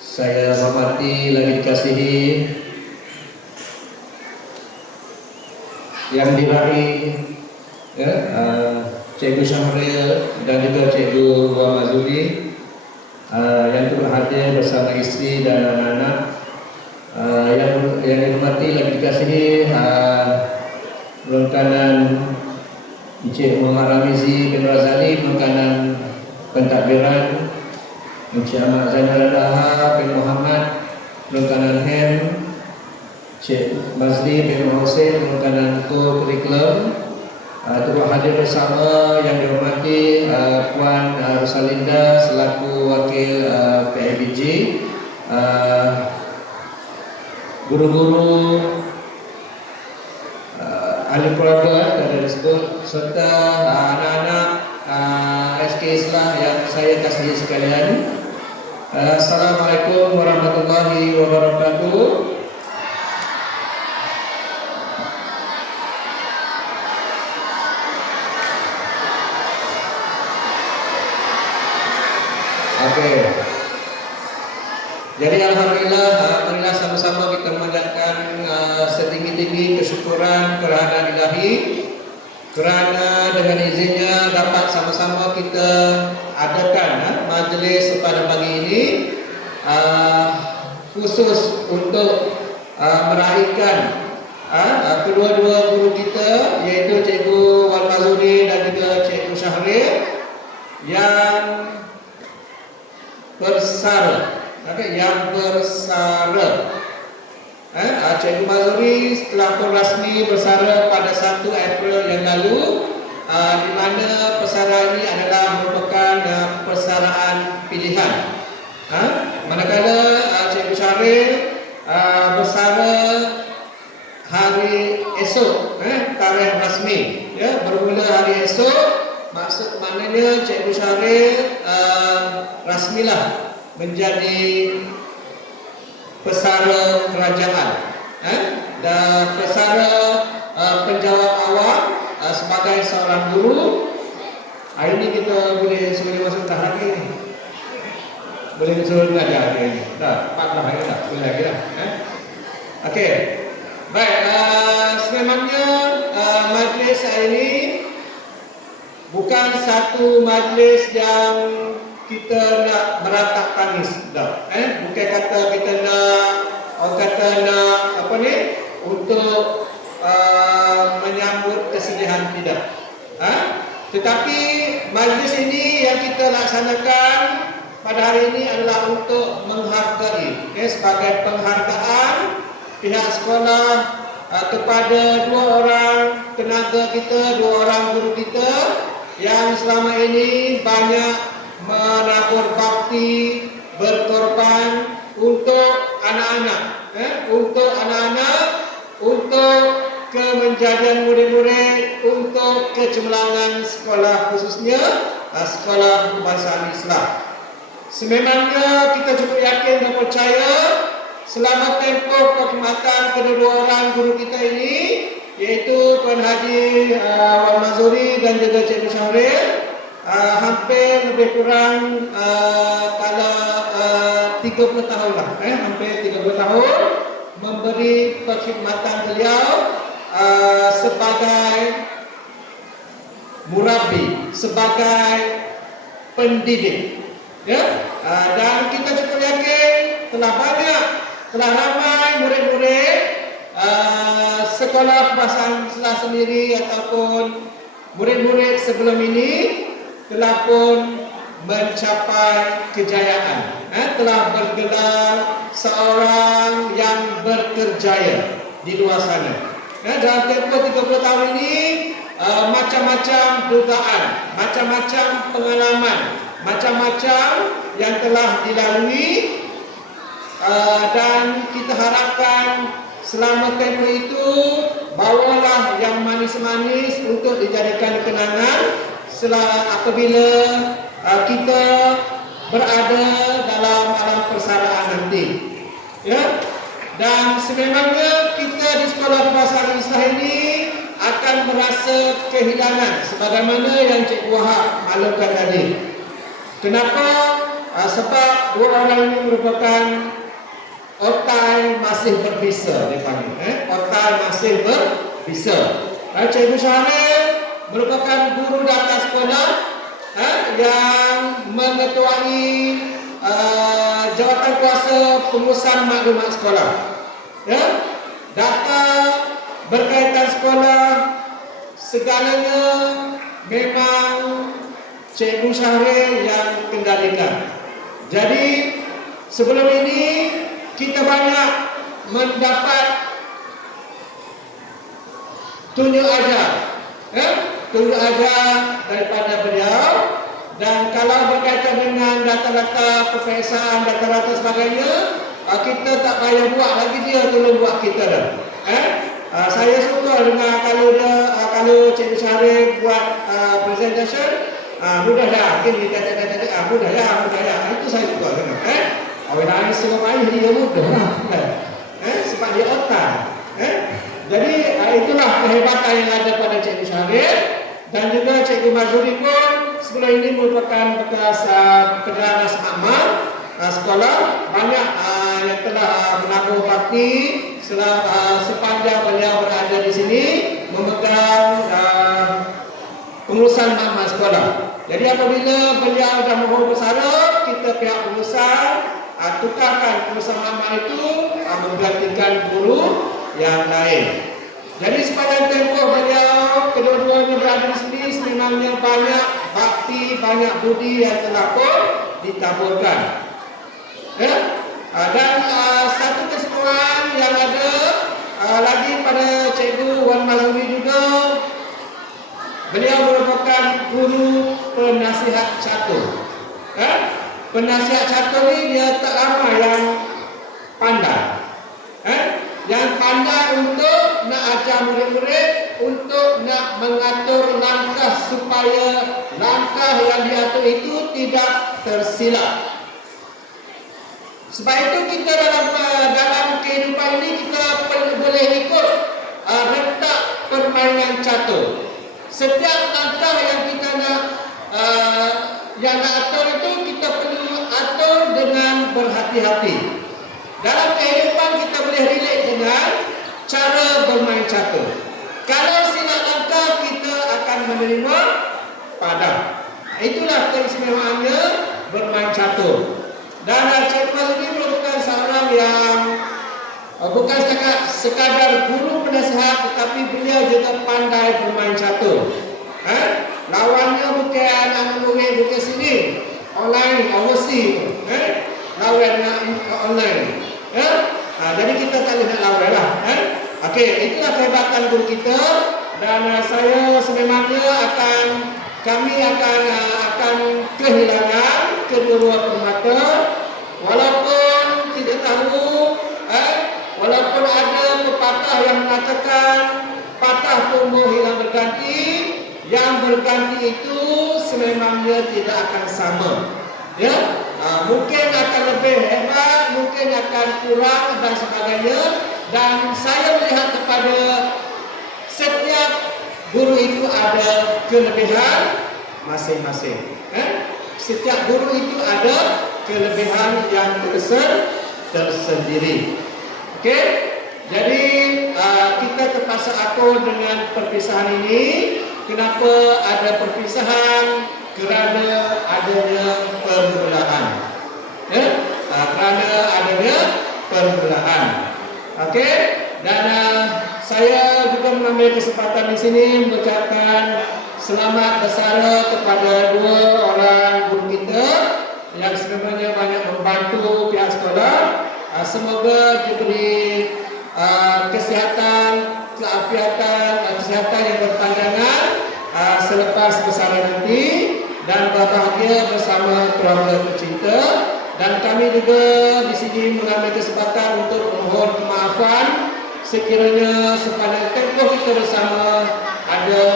saya hormati lagi dikasihi, yang diraih Cikgu Syahril dan juga Cikgu Wah Mazuri, yang turut hadir bersama isteri dan anak-anak, yang dihormati lagi dikasihi Pelengkanan Encik Muhammad Ramizi bin Razali, Pelengkanan Pentadbiran Encik Ahmad Zainal Daha bin Muhammad, Pelengkanan HEM Encik Mazli bin Hussein, Pelengkanan Kurikulum, turut hadir bersama yang dihormati Puan Rosalinda selaku Wakil PIBG, guru-guru, ahli keluarga dan disebut, serta anak-anak SK Islam yang saya kasihi sekalian. Assalamualaikum warahmatullahi wabarakatuh. Okey. Jadi alhamdulillah sama-sama kita memanjatkan setinggi-tinggi kesyukuran kerana ilahi, kerana dengan izinnya dapat sama-sama kita adakan majlis pada pagi ini khusus untuk meraihkan kedua-dua guru kita, iaitu Cikgu Wan Mazuri dan juga Cikgu Syahril yang bersara. Cikgu Mazuri telah pun rasmi bersara pada 1 April yang lalu, di mana persaraan ini adalah merupakan persaraan pilihan. Manakala Cikgu Syahril bersara hari esok, tarikh rasmi, bermula hari esok. Maknanya Cikgu Syahril rasmilah menjadi pesara kerajaan dan pesara penjawab awam sebagai seorang guru. Hari ini kita boleh masuk tahap lagi ni. Boleh suruh mengajar hari ini. Dah 4 hari dah, boleh lagi dah. Okey. Baik, sememangnya majlis hari ini bukan satu majlis yang kita nak beratap tangis dah. Bukan kata kita nak, orang kata nak apa ni, untuk menyambut kesedihan, tidak. Tetapi majlis ini yang kita laksanakan pada hari ini adalah untuk menghargai, sebagai penghargaan pihak sekolah kepada 2 orang tenaga kita, 2 orang guru kita yang selama ini banyak menabur bakti, berkorban untuk anak-anak, untuk anak-anak, untuk kemenjadian murid-murid, untuk kecemerlangan sekolah, khususnya sekolah kebangsaan Islam. Sememangnya kita cukup yakin dan percaya selama tempoh perkhidmatan kedua-dua orang guru kita ini, iaitu Tuan Haji Wan Mazuri dan juga Cikgu Syahril, hampir lebih kurang kalau 30 tahun lah, hampir 30 tahun memberi perkhidmatan beliau sebagai murabi, sebagai pendidik, dan kita cukup yakin telah ramai murid-murid sekolah kebangsaan Islam sendiri ataupun murid-murid sebelum ini telah pun mencapai kejayaan, telah bergelar seorang yang berkerjaya di luar sana. Dalam tempoh 30 tahun ini, macam-macam dugaan, macam-macam pengalaman, macam-macam yang telah dilalui, dan kita harapkan selama tempoh itu bawalah yang manis-manis untuk dijadikan kenangan apabila kita berada dalam alam persaraan nanti. Dan sememangnya kita di sekolah kebangsaan Islam ini akan merasa kehilangan sebagaimana yang Cikgu Wahab maklumkan tadi. Kenapa? Sebab 2 orang ini merupakan otai masih berbisa, dipanggil. Otai masih berbisa. Cikgu Syahril merupakan guru di atas sekolah yang mengetuai jawatan kuasa pengurusan maklumat sekolah. Data berkaitan sekolah segalanya memang Cikgu Syahril yang kendalikan. Jadi sebelum ini kita banyak mendapat tunjuk ajar, tunjuk ajar daripada beliau. Dan kalau berkaitan dengan data-data peperiksaan, data-data sebagainya, kita tak payah buat lagi, dia tolong buat kita dah. Saya suka dengar kalau Cikgu Syahril buat presentation, mudah dah, mungkin kita cakap mudah ya, itu saya suka dengar. Awak nangis semua main dia mudah lah, sebab dia otak. Jadi itulah kehebatan yang ada pada Cikgu Syahril. Dan juga Cikgu Mazuri pun sebelum ini merupakan bekas pengawas amal sekolah, banyak yang telah menabur bakti sepanjang beliau berada di sini memegang pengurusan makmal sekolah. Jadi apabila beliau dah mohon bersara, kita pihak pengurusan tukarkan pengurusan makmal itu menggantikan guru yang lain. Jadi sepanjang tempoh beliau kedua-duanya berada di sini, sebenarnya banyak bakti, banyak budi yang telah pun ditaburkan. Dan satu kesemuan yang ada lagi pada Cikgu Wan Mazuri juga, beliau merupakan guru penasihat catur. Penasihat catur ini dia tak ramai yang pandai. Yang pandai untuk nak ajar murid-murid, untuk nak mengatur langkah supaya langkah yang diatur itu tidak tersilap. Sebab itu kita dalam kehidupan ini kita boleh ikut rentak permainan catur. Setiap langkah yang kita nak atur itu kita perlu atur dengan berhati-hati. Dalam kehidupan kita boleh relate dengan cara bermain catur. Kalau silap langkah, kita akan menerima padam. Itulah keistimewaannya bermain catur. Dan Cik Mas ini merupakan seorang yang bukan sekadar guru penasihat, tetapi beliau juga pandai bermain catur. Lawannya bukan anak murid bukan sini, online, overseas. Lawannya online. Jadi kita tak boleh nak lawan lah. Okey, itulah kehebatan guru kita. Dan saya sememangnya kami akan kehilangan kedua permata, walaupun tidak tahu, walaupun ada pepatah yang mengatakan patah tumbuh hilang berganti, yang berganti itu sememangnya tidak akan sama. Ya, mungkin akan lebih hebat, mungkin akan kurang dan sebagainya. Dan saya melihat kepada setiap guru itu ada kelebihan masing-masing. Setiap guru itu ada kelebihan yang tersendiri. Okey, jadi kita terpaksa akur dengan perpisahan ini. Kenapa ada perpisahan? Kerana adanya permulaan. Kerana adanya permulaan. Okey, dan saya juga mengambil kesempatan di sini mengucapkan selamat bersara kepada dua orang guru kita yang sebenarnya banyak membantu pihak sekolah. Semoga diberi kesihatan, kesihatan yang berpanjangan selepas bersara nanti, dan berbahagia bersama keluarga tercinta. Dan kami juga di sini mengambil kesempatan untuk mohon kemaafan sekiranya sepanjang tempoh kita bersama ada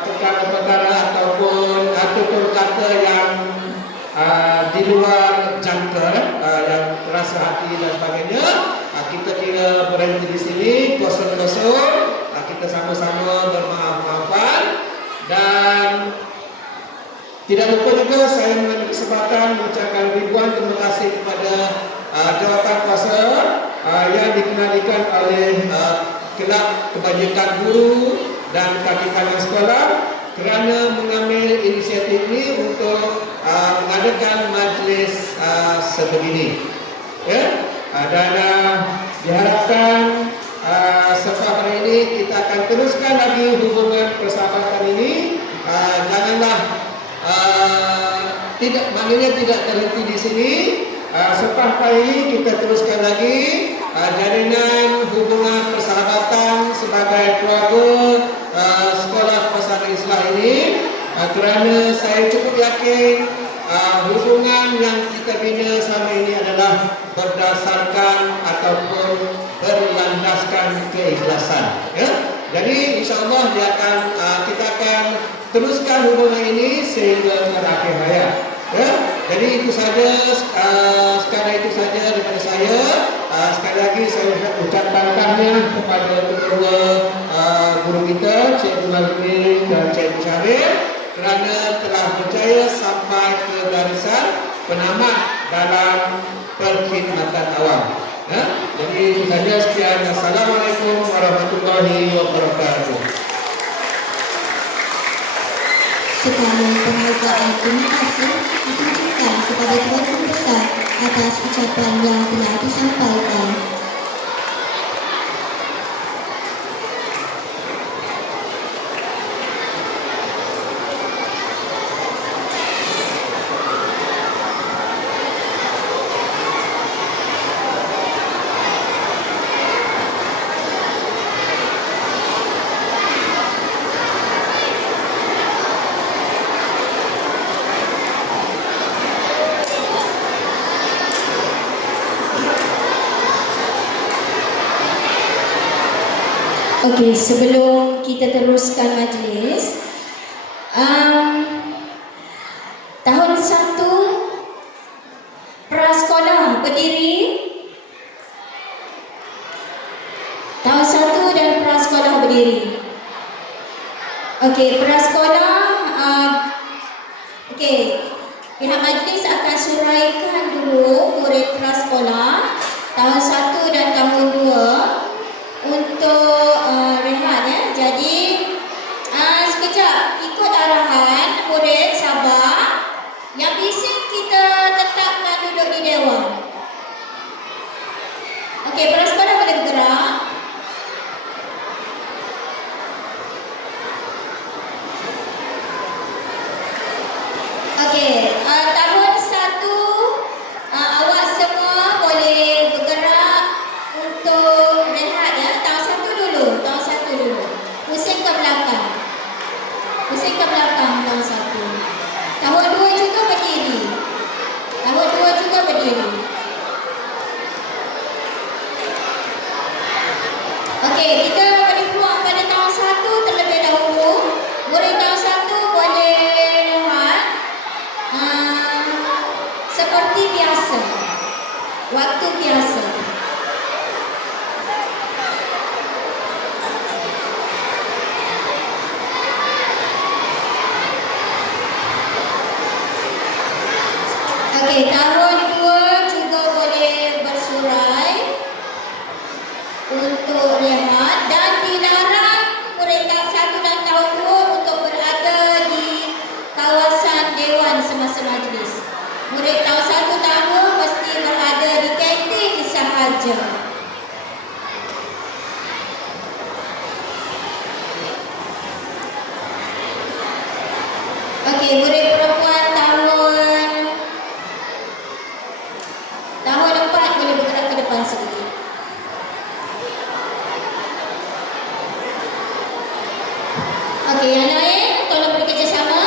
perkara-perkara ataupun tutur kata yang di luar jangka, yang rasa hati dan sebagainya. Kita kira berhenti di sini kosong-kosong. Kita sama-sama bermaaf-maafan. Dan tidak lupa juga saya mengambil kesempatan mengucapkan ribuan terima kasih kepada jawatan kuasa yang dikendalikan oleh Kelab Kebajikan Guru dan Kaki-Kaki Sekolah kerana mengambil inisiatif ini untuk mengadakan majlis sebegini. Dan diharapkan selepas hari ini kita akan teruskan lagi hubungan persahabatan ini. Janganlah maknanya tidak terhenti di sini. Selepas hari ini kita teruskan lagi jalinan hubungan persahabatan sebagai keluarga sekolah pesantren Islam ini, kerana saya cukup yakin hubungan yang kita bina selama ini adalah berdasarkan ataupun berlandaskan keikhlasan. Jadi insya-Allah kita akan teruskan hubungan ini sehingga akhir hayat. Jadi itu saja, sekadar itu saja daripada saya. Sekali lagi saya ucapkan tahniah kepada kedua guru kita, Cik Mazmir dan Cik Syarif, kerana telah berjaya sampai ke garisan penamat dalam perkhidmatan awam. Jadi itu saja, sekian. Assalamualaikum warahmatullahi wabarakatuh. Sekarang penghargaan terima kasih ditujukan kepada Tuan Guru Besar atas ucapan yang telah disampaikan. Okey, sebelum kita teruskan majlis, tahun 1 prasekolah berdiri. Tahun 1 dan prasekolah berdiri. Okey, prasekolah, okey, pihak majlis akan suraikan dulu murid prasekolah tahun 1 dan tahun 2 untuk rehat ya. Jadi sekejap ikut arahan murid sabar. Yang bising Berdiri ke belakang tahun 1. Tahun 2 juga berdiri. Tahun 2 juga berdiri. Okey, kita beri peluang pada tahun 1 terlebih dahulu. Murid tahun 1 boleh rehat seperti biasa. Waktu biasa. Okey, tahun 2 juga boleh bersurai untuk rehat dan dilarang murid tahun 1 dan tahun 2 untuk berada di kawasan dewan semasa majlis. Murid tahun 1 tahun 2 mesti berada di kantin sahaja. Okey, murid perempuan tahun 4 boleh bergerak ke depan sedikit. Okey, yang lain tolong bekerjasama.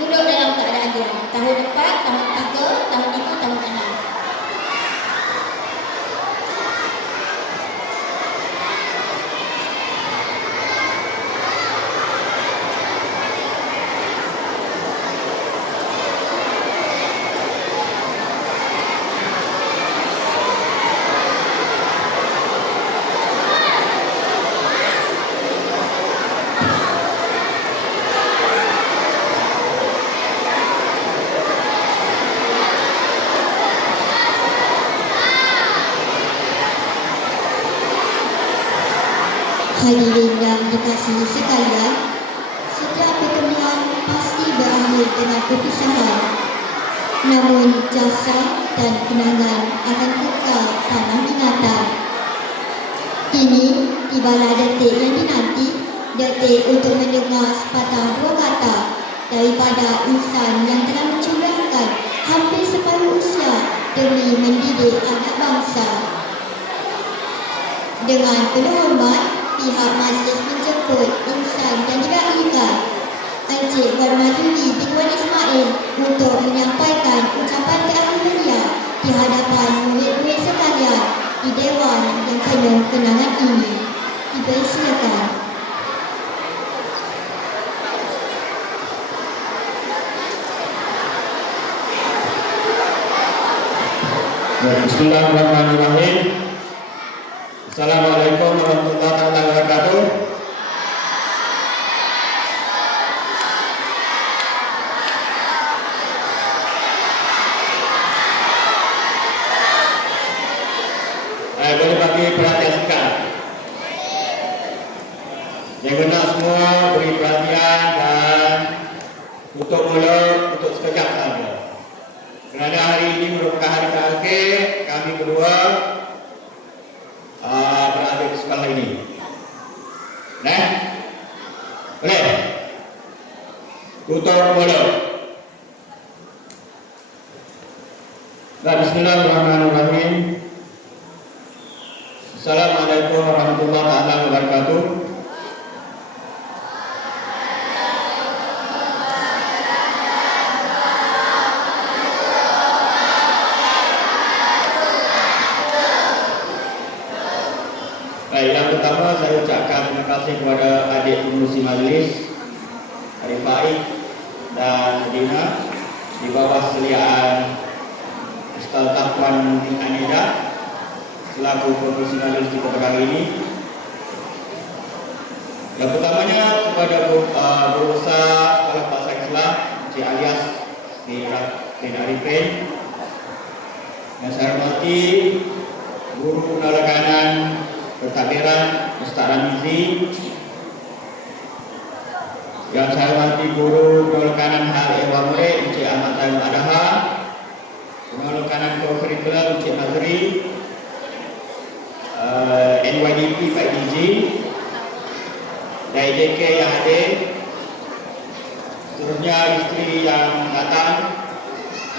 Duduk dalam keadaan diam. Tahun 4, tahun 3, tahun 5, tahun 6. Hadirin yang dikasihi sekalian, setiap pertemuan pasti berakhir dengan perpisahan. Namun jasa dan kenangan akan kekal tanah ingatan. Kini tibalah detik yang dinanti, detik untuk mendengar sepatah dua kata daripada insan yang telah mencurahkan hampir separuh usia demi mendidik anak bangsa. Dengan penuh hormat, pihak majlis menjemput insan yang diraihkan Encik Warmadudi bin Wan Ismail untuk menyampaikan ucapan terakhir beliau di hadapan murid-murid sekalian di dewan yang penuh kenangan ini. Dipersilakan. Bismillahirrahmanirrahim. Assalamualaikum warahmatullahi wabarakatuh. Boleh bagi perhatian sekali. Yang benar semua beri perhatian dan tutup mulut untuk sekejap saja. Kerana hari ini merupakan hari terakhir kami berdua berada di sekolah ini. Nah, boleh? Tutup mulut. Bismillahirrahmanirrahim. Assalamualaikum warahmatullahi wabarakatuh. Yang pertama saya ucapkan terima kasih kepada adik pengurusi majlis Arif Faik dan Dina di bawah seliaan Ustaz Tafwan bin Anida selaku pengurusi majlis kita pada hari ini. Yang pertamanya kepada Guru Besar Sekolah Bahasa Islam Encik Alias bin Arifin. Yang saya hormati Guru Penerangan Pentadbiran Ustaz Ramizi. Yang saya hormati Guru Penerangan Hal Ehwal Murid Encik Ahmad Tayyib Adaha, Penerangan Kurikulam Encik Nazri, NYDP Pak DJ, dari JK yang hadir, seterusnya isteri yang datang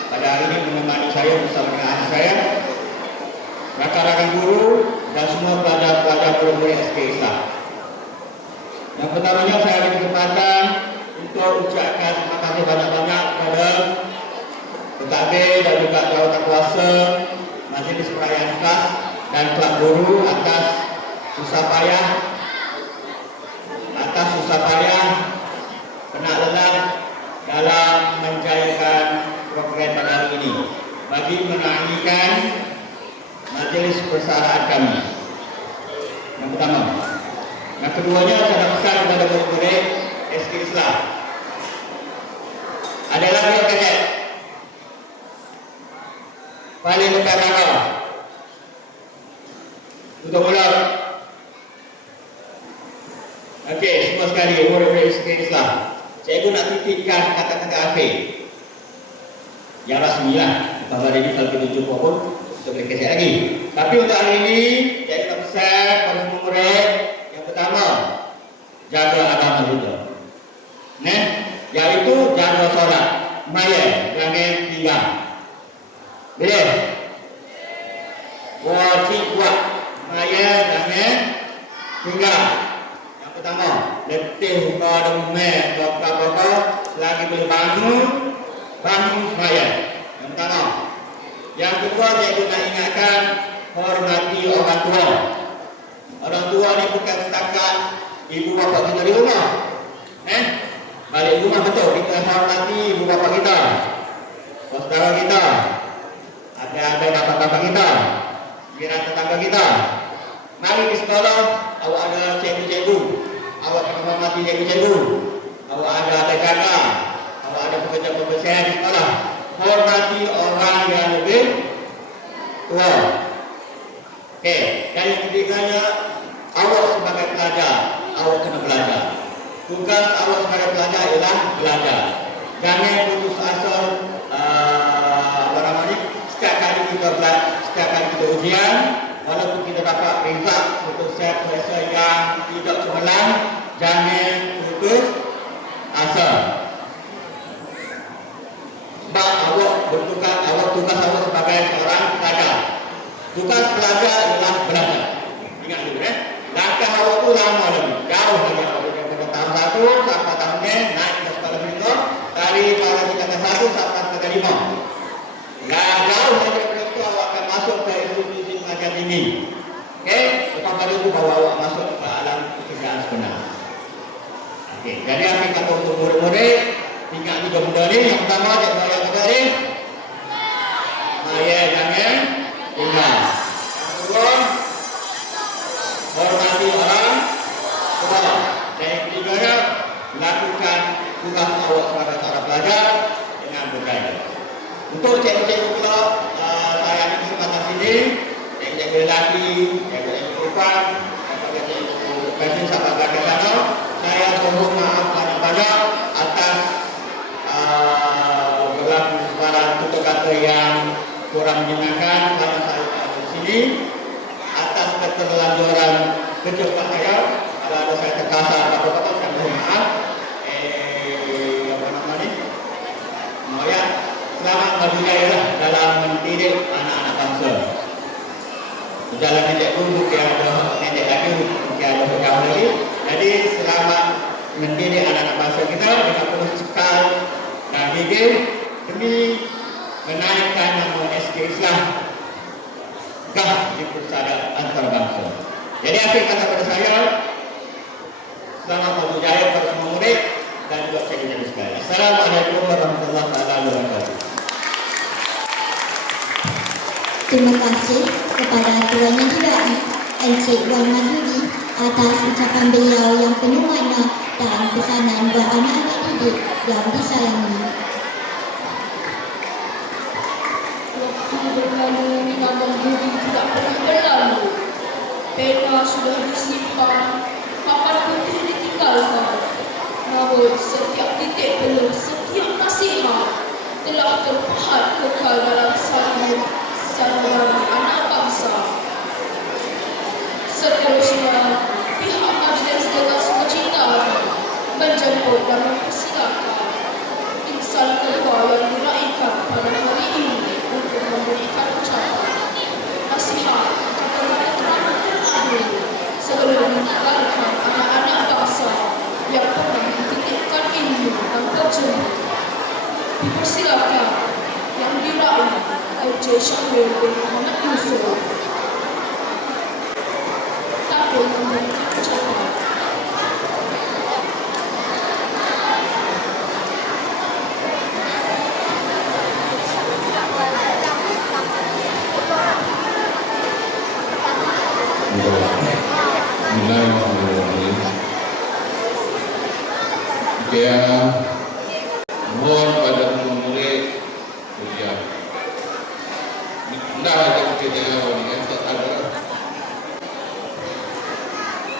pada hari ini menemani saya bersama dengan anak saya, rakan-rakan guru dan semua pelajar-pelajar murid SK Islam. Yang pertamanya saya ada kesempatan untuk untuk ucapkan terima kasih banyak-banyak kepada pentadbir dan juga jawatan kuasa Majlis Perayaan Kelas dan Kelab Guru atas susah payah penat lelah dalam menjayakan program pada hari ini bagi menangikan majlis persaraan kami. Yang pertama. Yang keduanya, saya pesan kepada murid-murid SK Islam. Ada lagi yang kata paling utama untuk mula. Okey, semua sekali murid-murid SK Islam. Cikgu nak titipkan kata-kata akhir yang rasmi lah. Kalau hari ini kalau kita jumpa pun kita boleh kasih lagi. Tapi untuk hari ini cikgu nak pesan kepada semua murid. Yang pertama, jaga agama kita. Iaitu jaga solat. Maya, jangan tinggal. Boleh? Wajib buat. Maya, jangan tinggal. Yang pertama, letih pada umat bapa-bapa selagi boleh bangun semaya. Yang pertama. Yang kedua, saya nak ingatkan hormati orang tua. Orang tua ni bukan setakat ibu bapa kita di rumah. Balik rumah betul kita hormati ibu bapa kita, saudara kita, ada bapa-bapa kita, jiran tetangga kita. Mari di sekolah, awak ada cikgu-cikgu, awak kena hormati cikgu-cikgu. Awak ada jaga, awak ada pekerja-pekerja di sekolah. Hormati orang yang lebih tua. Okey, dan yang ketiganya, awak sebagai pelajar, awak kena belajar. Tugas awak sebagai pelajar ialah belajar. Jangan putus asa. Setiap kali kita ujian, walaupun kita dapat result untuk set selesai yang tidak cemerlang, jangan putus asa. Sebab tugas awak sebagai seorang pelajar. Tugas pelajar ialah belajar. Ingat dulu langkah awak tu lama lagi, jauh lagi awak daripada tahun 1 sampai tahun ni naik ke sekolah berikut, dari pada tingkatan 1 sampai tingkatan 5. Jauh lagi daripada itu awak akan masuk ke institusi pengajian tinggi. Okey, lepas pada itu bawa awak masuk ke alam pekerjaan sebenar. Okey, jadi apa yang kata untuk murid-murid tingkat 3 muda ni, yang pertama yang kata ni maya jangan tinggal. Yang kedua, hormati orang tua. Dan yang ketiganya, lakukan tugas awak sebagai seorang pelajar dengan bergaya. Untuk cikgu-cikgu pula, saya ambil kesempatan sini, cikgu-cikgu lelaki, cikgu-cikgu perempuan, cikgu-cikgu presiden sahabat belakang sana, saya mohon maaf banyak-banyak atas berlaku sebarang tutur kata yang kurang menyenangkan selama saya ada di sini. Atas keterlanjuran kejadian saya, kalau ada saya terkasar apa-apa, saya mohon maaf. Selamat berjaya dalam mendidik anak-anak bangsa. Berjalan cikgu mungkin ada nenek lagi, mungkin ada jauh lagi. Jadi selamat mendidik anak-anak bangsa kita dengan penuh cekal dan gigih demi menaikkan nama SK Islam di persaudaraan antarabangsa. Jadi akhir kata pada saya, selamat berjaya kepada semua murid dan juga cikgu-cikgu sekalian. Assalamualaikum warahmatullahi wabarakatuh. Terima kasih kepada Tuan Yang Dirai Encik Wan Maduri atas ucapan beliau yang penuh makna dan pesanan buat anak-anak didik yang disayangi. Waktu berlalu, memang diri tidak pernah berlalu. Pena sudah disimpan, papan putih ditinggalkan. Namun setiap titik belum, setiap nasihat telah terpahat kekal dalam salur anak bangsa. Seterusnya, pihak majlis dengan sukacita menjemput dan mempersilakan insan kedua yang diraihkan pada hari ini untuk memberikan ucapan nasihat kepada terakhir sebelum meninggalkan Encik Syahril bin Muhammad Yusuf. Takut memberikan ucapan. Bismillahirrahmanirrahim. Saya mohon pada semua murid ujian. Dah ada kejadian awal ni kan, tak ada.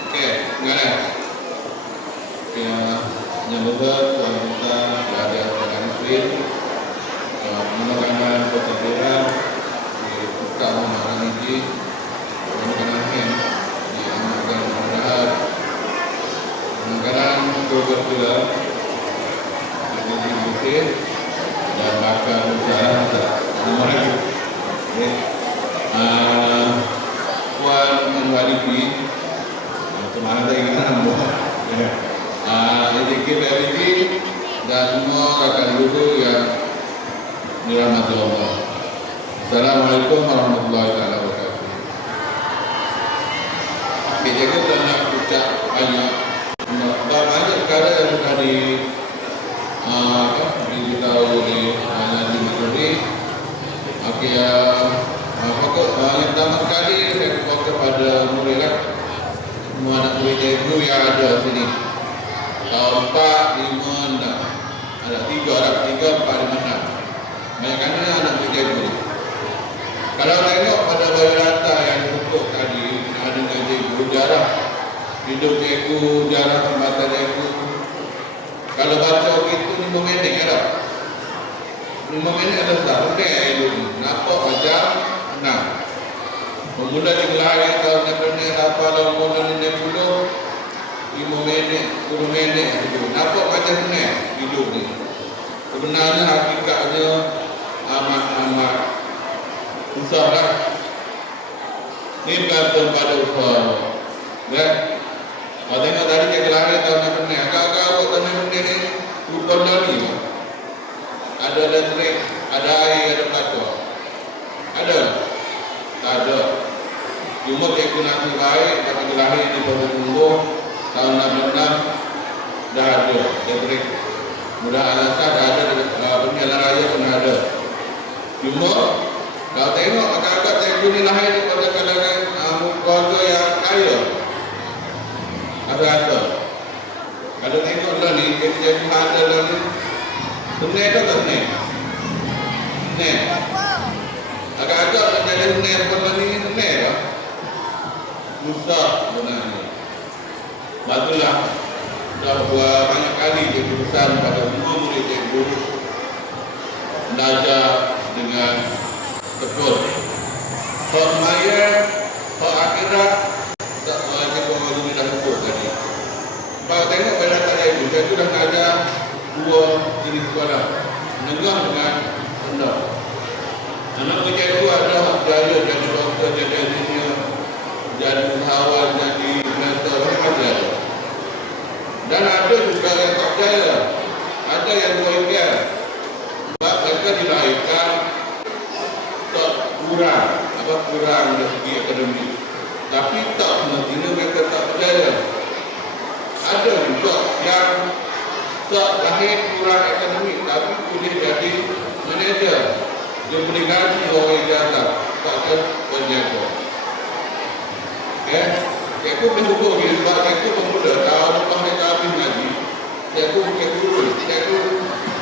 Okey, dengar. Saya menyambut tuan kita belajar dengan Muslim, mengenai pertempuran di utama malam ini, mengenai kadang berbeda dengan mungkin dan bakal usaha memahami. Puan menghadapi kemana ingin nambah. Jadi kita ini dan semua rakan guru yang dirahmati Allah. Assalamualaikum warahmatullahi wabarakatuh. Kita juga nak ucap banyak perkara yang sudah diberitahu oleh Nabi Muhammad. Yang pertama sekali saya kepada kepada murid semua anak murid cikgu yang ada sini. Kalau 4, 5, 6 ada 3, 4, 5, 6 banyaknya anak murid cikgu. Kalau tengok pada biodata yang disebut tadi, ada dengan cikgu jarah hidup cikgu, jarah pembaca cikgu. Kalau baca itu 5 minit ada. 5 minit ada tak? Benar ilmu. Nampak macam 6. Pemuda dimulai tahun yang benar apa dalam umur 60, 5 minit, 10 minit hidup. Nampak macam benar hidup ni. Sebenarnya hakikatnya amat susah lah. Ini bergantung pada usaha. Kan? Kalau tengok tadi dia kelahir tahun yang benar. Agak-agak tahun yang benar ni lupa ni. Ada elektrik, ada air, ada batu. Ada? Tak ada. Cuma cikgu nasib baik tapi kelahir di bawah tumbuh tahun 66 dah ada elektrik. Mudah Al-Asad dah ada, Penjalan Raya pun ada. Cuma kalau tengok agak-agak cikgu ni lahir di pada kalangan keluarga yang kaya. Ada. Kalau tengok lah ni, cikgu ada lah ni. Benar ke tak benar? Benar. Agak-agak menjadi benar pun lah ni, benar tak? Susah sebenarnya. Bagulah. Dah buat banyak kali cikgu pesan pada semua murid cikgu belajar dengan tekun. Hak maya, hak akhirat tak wajib pemalu dah sebut tadi. Kalau tengok pada tak cikgu, cikgu dah ngajar 2 jenis sekolah, menengah dengan rendah. Anak cikgu ada hak jaya jadi doktor, jadi engineer, jadi usahawan, jadi mentor, macam-macam ada. Dan ada juga yang tak jaya, ada yang berikir. Sebab mereka dilahirkan tak kurang dari segi akademik. Tapi tak semestinya mereka tak berjaya. Ada juga yang tak lahir kurang akademik tapi boleh jadi manager. Dia boleh gaji orang ijazah, tak penjaga. Okay? Cikgu boleh hukum dia sebab cikgu pemuda tahun lepas mereka habis ngaji. Cikgu bukan guru, cikgu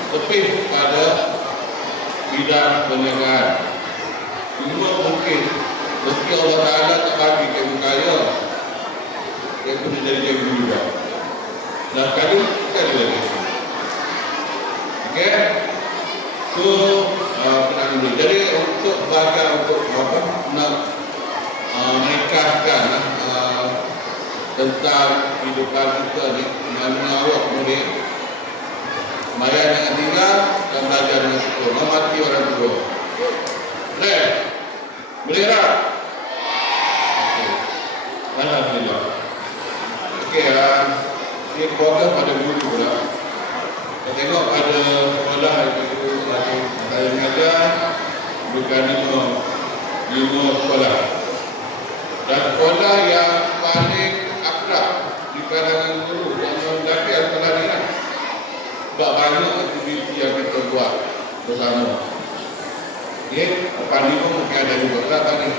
lebih pada bidang perniagaan. Cuma mungkin meski Allah Ta'ala tak bagi cikgu kaya, cikgu boleh jadi cikgu juga. Dan sekali lagi. Okay? So, tenang dulu. Jadi untuk bahagian untuk apa nak menikahkan tentang kehidupan kita ni, mana awak murid bayar dengan tinggal dan belajar dengan syukur, menghormati orang tua. Boleh? Boleh tak? Okay. Alhamdulillah. Okey, ini keluarga pada guru pula. Kita tengok pada sekolah itu saya mengajar bukan lima sekolah. Dan sekolah yang paling akrab di kalangan guru dan mendaki adalah ini. Tak banyak aktiviti yang kita buat bersama. Okay, pandai pun mungkin ada juga tak tadi.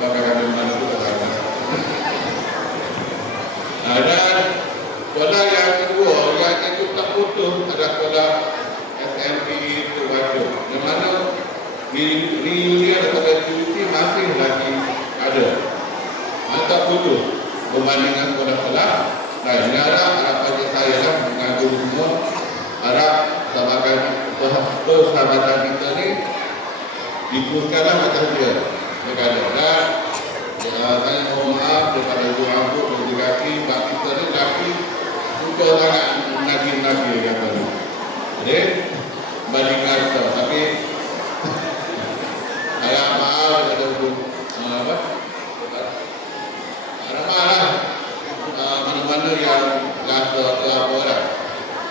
Kadang-kadang mana tu tak ada. Dan sekolah yang kedua yang kita tak putus adalah sekolah SMP Terbaju. Di mana reunion atau aktiviti masih lagi ada. Tak putus berbandingkan sekolah-sekolah. Dan ini harapan saya lah dengan guru semua. Harap persahabatan kita ni diteruskanlah macam dia. Dan saya mohon maaf kepada guru rambut dan guru kaki. Sebab kita ni kaki suka sangat menagih-nagih yang baru. Jadi bandingkan kita. Tapi saya maaf kepada guru maaf mana-mana yang rasa atau apa lah.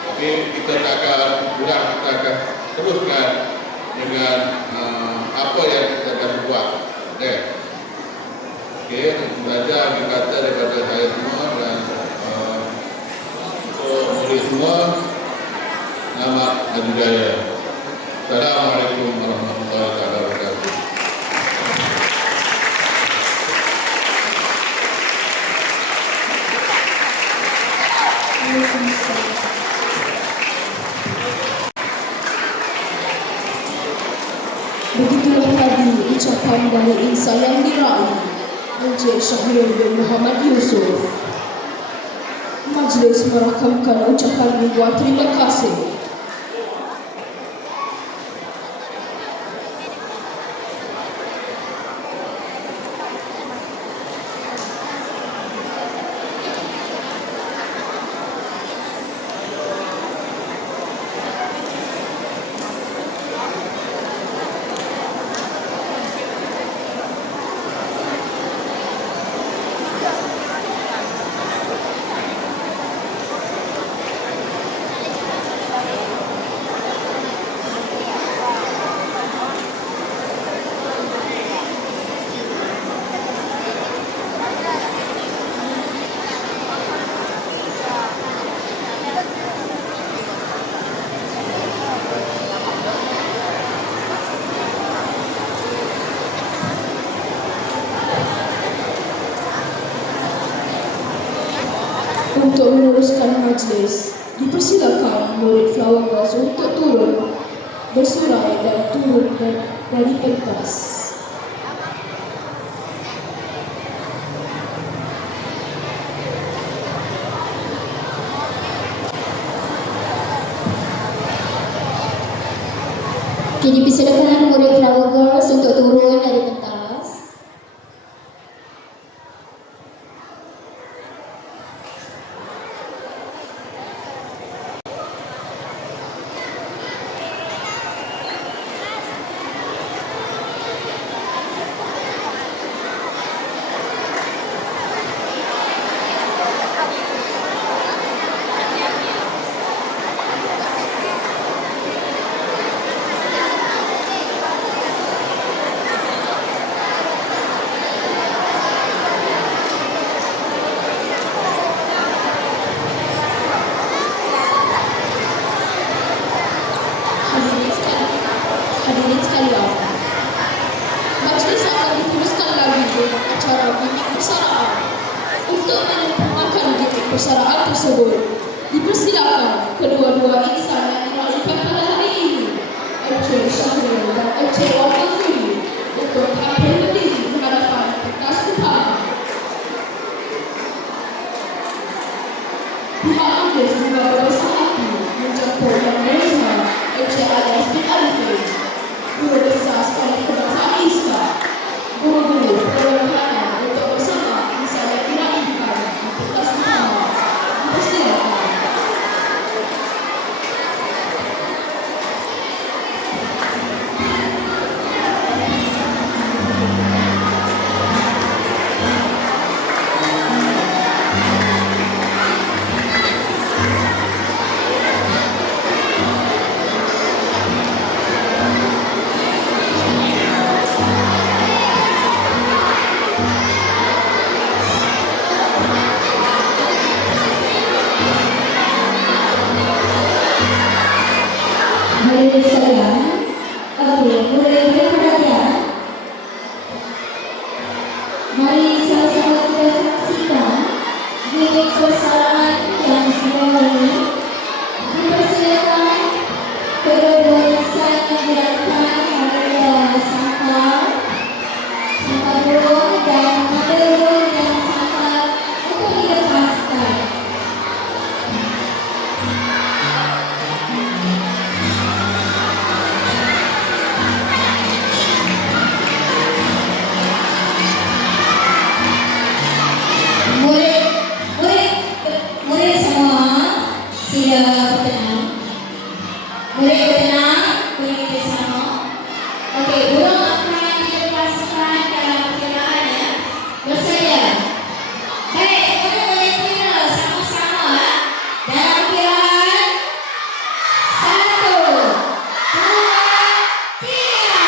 Tapi kita takkan kurang, kita akan teruskan dengan apa yang kita akan buat. Okey, belajar dikata daripada saya semua dan untuk murid semua, selamat hari raya. Assalamualaikum warahmatullahi wabarakatuh. Begitulah tadi ucapan dari insan yang diraih Encik Syahril bin Muhammad Yusuf. Majlis merakamkan ucapan ribuan terima kasih. Untuk meneruskan majlis, dipersilakan murid Flower Girls untuk turun bersurai dan turun dari pentas. Kini dipersilakan murid Flower Girls untuk turun dari pentas. Hadirin sekalian, majlis akan diteruskan lagi dengan acara gimmick persaraan. Untuk menyempurnakan gimmick persaraan tersebut, dipersilakan kedua-dua insan yang diraihkan pada hari ini, Encik Syahril dan Encik Wakil Zuri, untuk tampil berdiri di hadapan pentas utama. Pihak majlis juga berbesar hati menjemput Yang Bersama Encik Alias bin Arifin, Guru Besar Sekolah Kebangsaan Islam, guru-guru perlawanan untuk bersama insan yang diraihkan di pentas utama. Dipersilakan. Hadirin sekalian, oke, mulai perhatian. Mari sama-sama kita saksikan bilik persalahan yang semua ini. Dipersilakan kedua-dua insan yang dilakukan oleh sangkar burung dan burung yang sangkar untuk dilepaskan. Murid semua sila bertenang. Murid bertenang, murid bersama. Oke, burung akan dilepaskan dalam perkiraan ya. Bersedia. Baik, murid boleh kira sama-sama dalam perkiraan 1, 2, 3.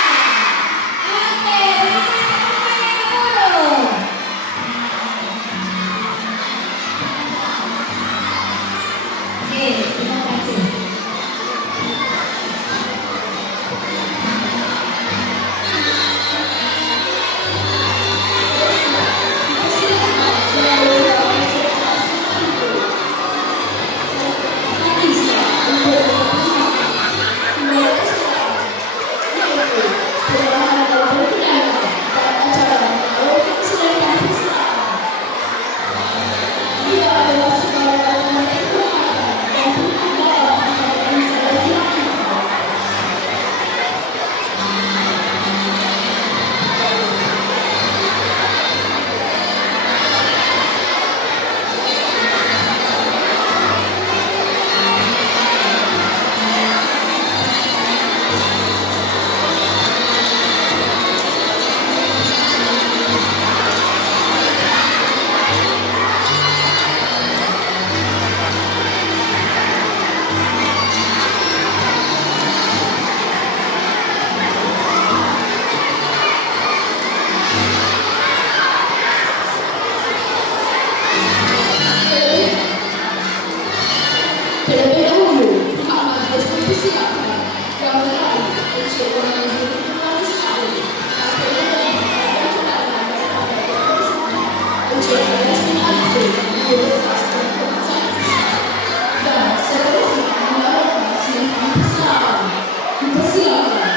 Oke, berikan burung. Oke, terima kasih. Terlebih dahulu, pihak majlis mempersilakan yang terakhir Encik Wan Azuri Tuan Ismail akan menyampaikan keterangan daripada Encik Alias bin Arifin Guru Besar Kebangsaan Islam dan seterusnya menyalurkan sidang persilakan. Dipersilakan.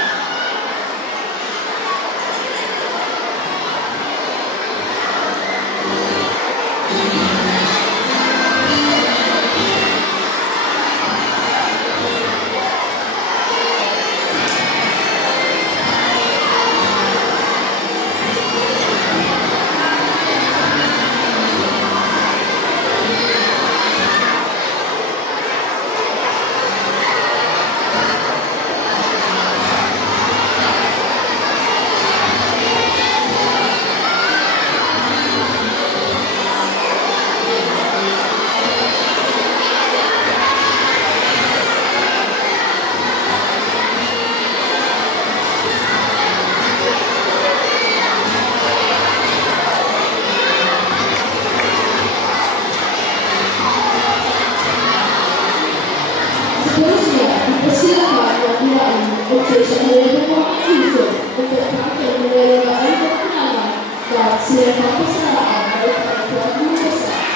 Seterusnya, dipersilakan yang lain Encik Syahril Muhammad Yusuf untuk terakhir menyalurkan perkenalan dan silakan persilakan daripada Tuan Guru Besar.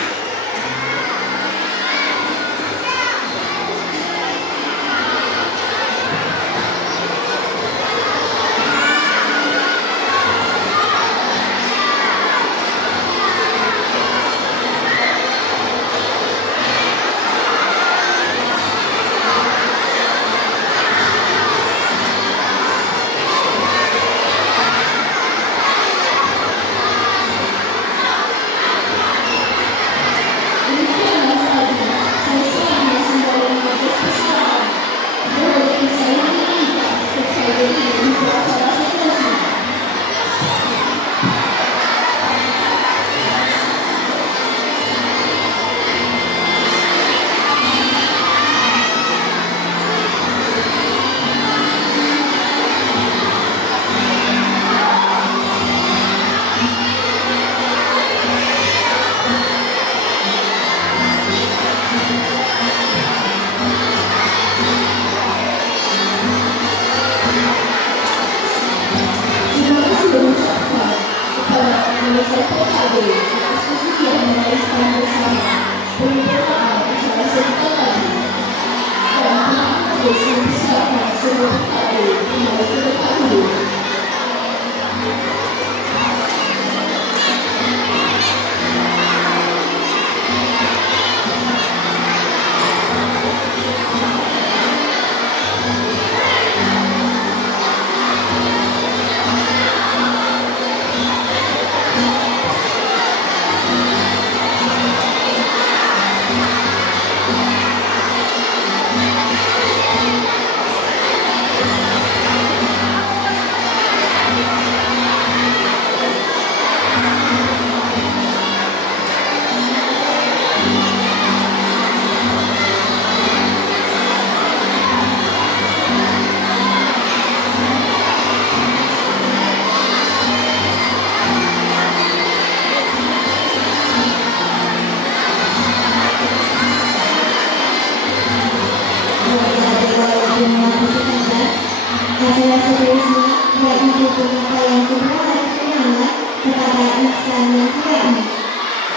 Acara seterusnya yaitu penyampaian kedua dan kemenangan kepada insan yang tidak ini.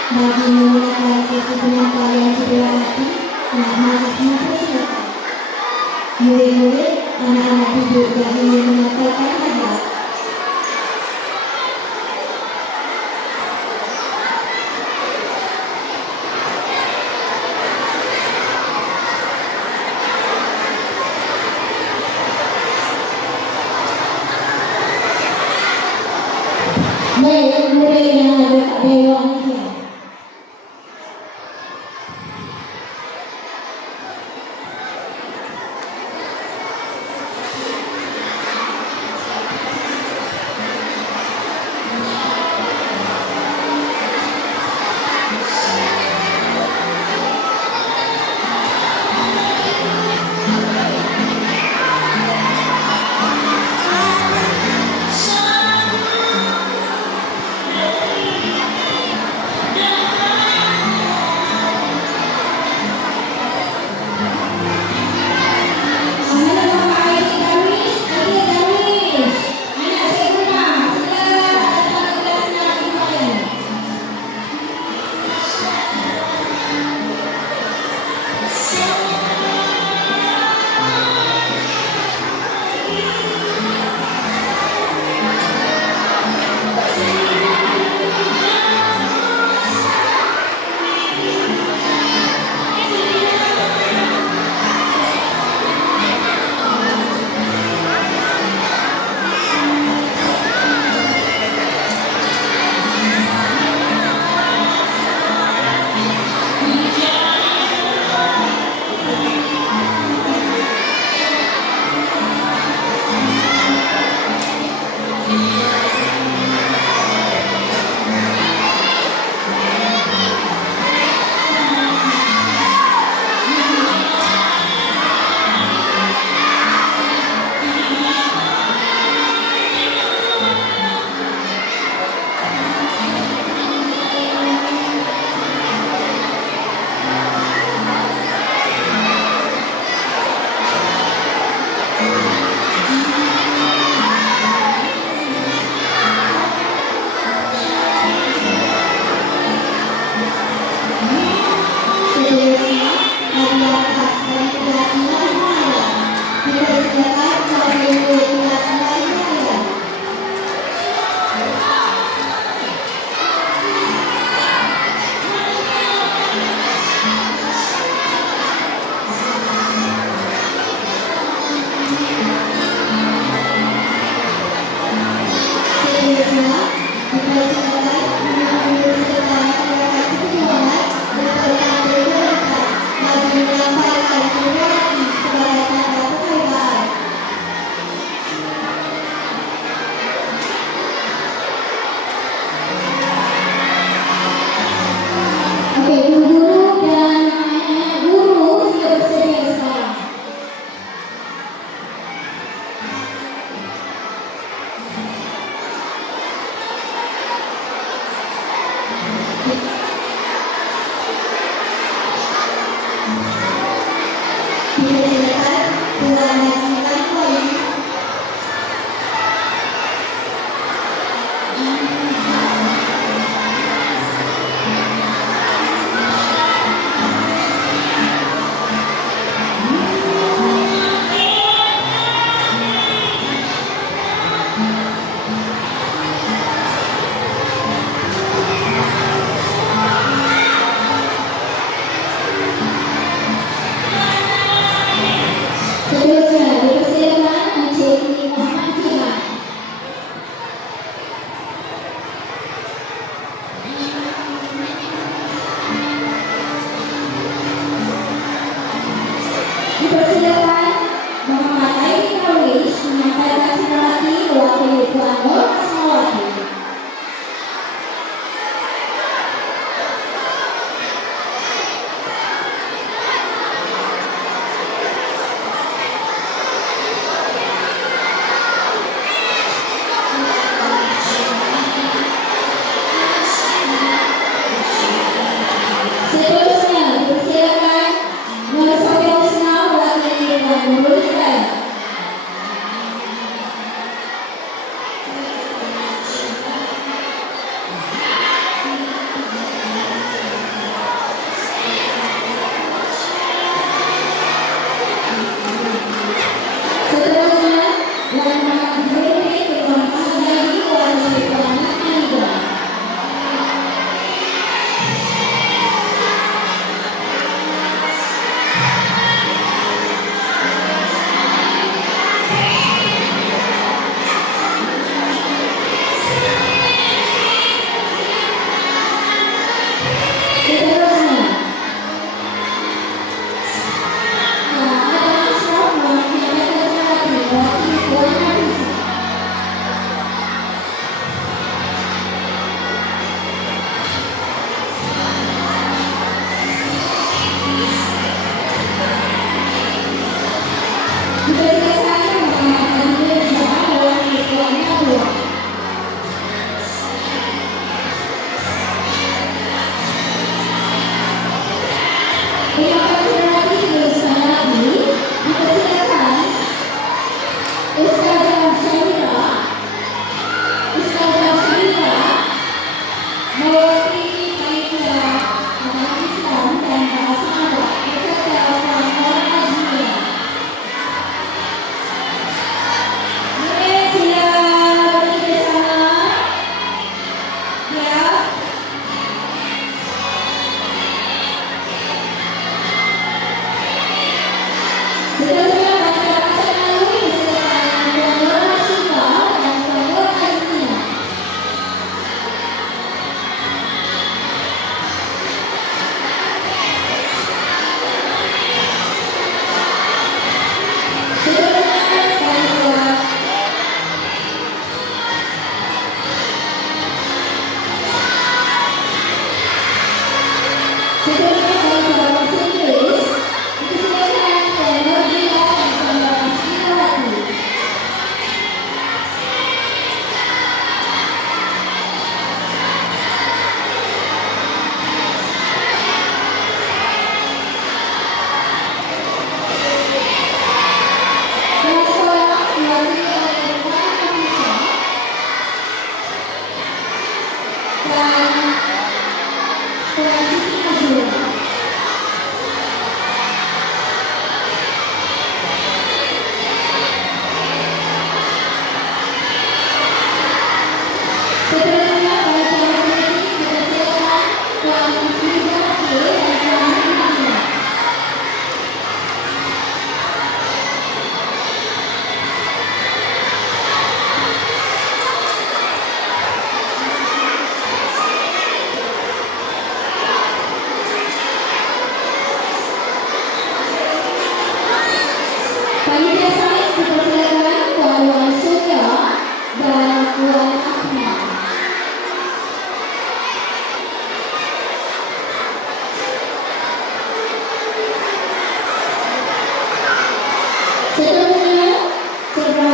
Bagi menggunakan sesi penyampaian kedua hati, anak-anak mempersilakan. Murid-murid, anak-anak didik yang ingin menyampaikan hadiah. Baik, murid yang ada kat bawah ni.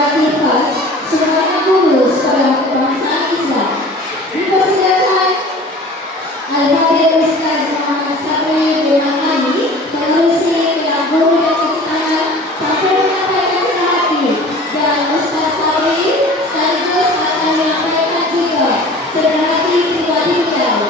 terhormati khas semuanya guru sekolah kebangsaan Islam. Dipersilakan Al-Hadir Ustaz Muhammad Sabri Dewan Ali menerusi kelas guru dan ketutangan sampai menyampaikan hati, dan Ustaz Sabri sekaligus akan menyampaikan juga terhati pribadi beliau.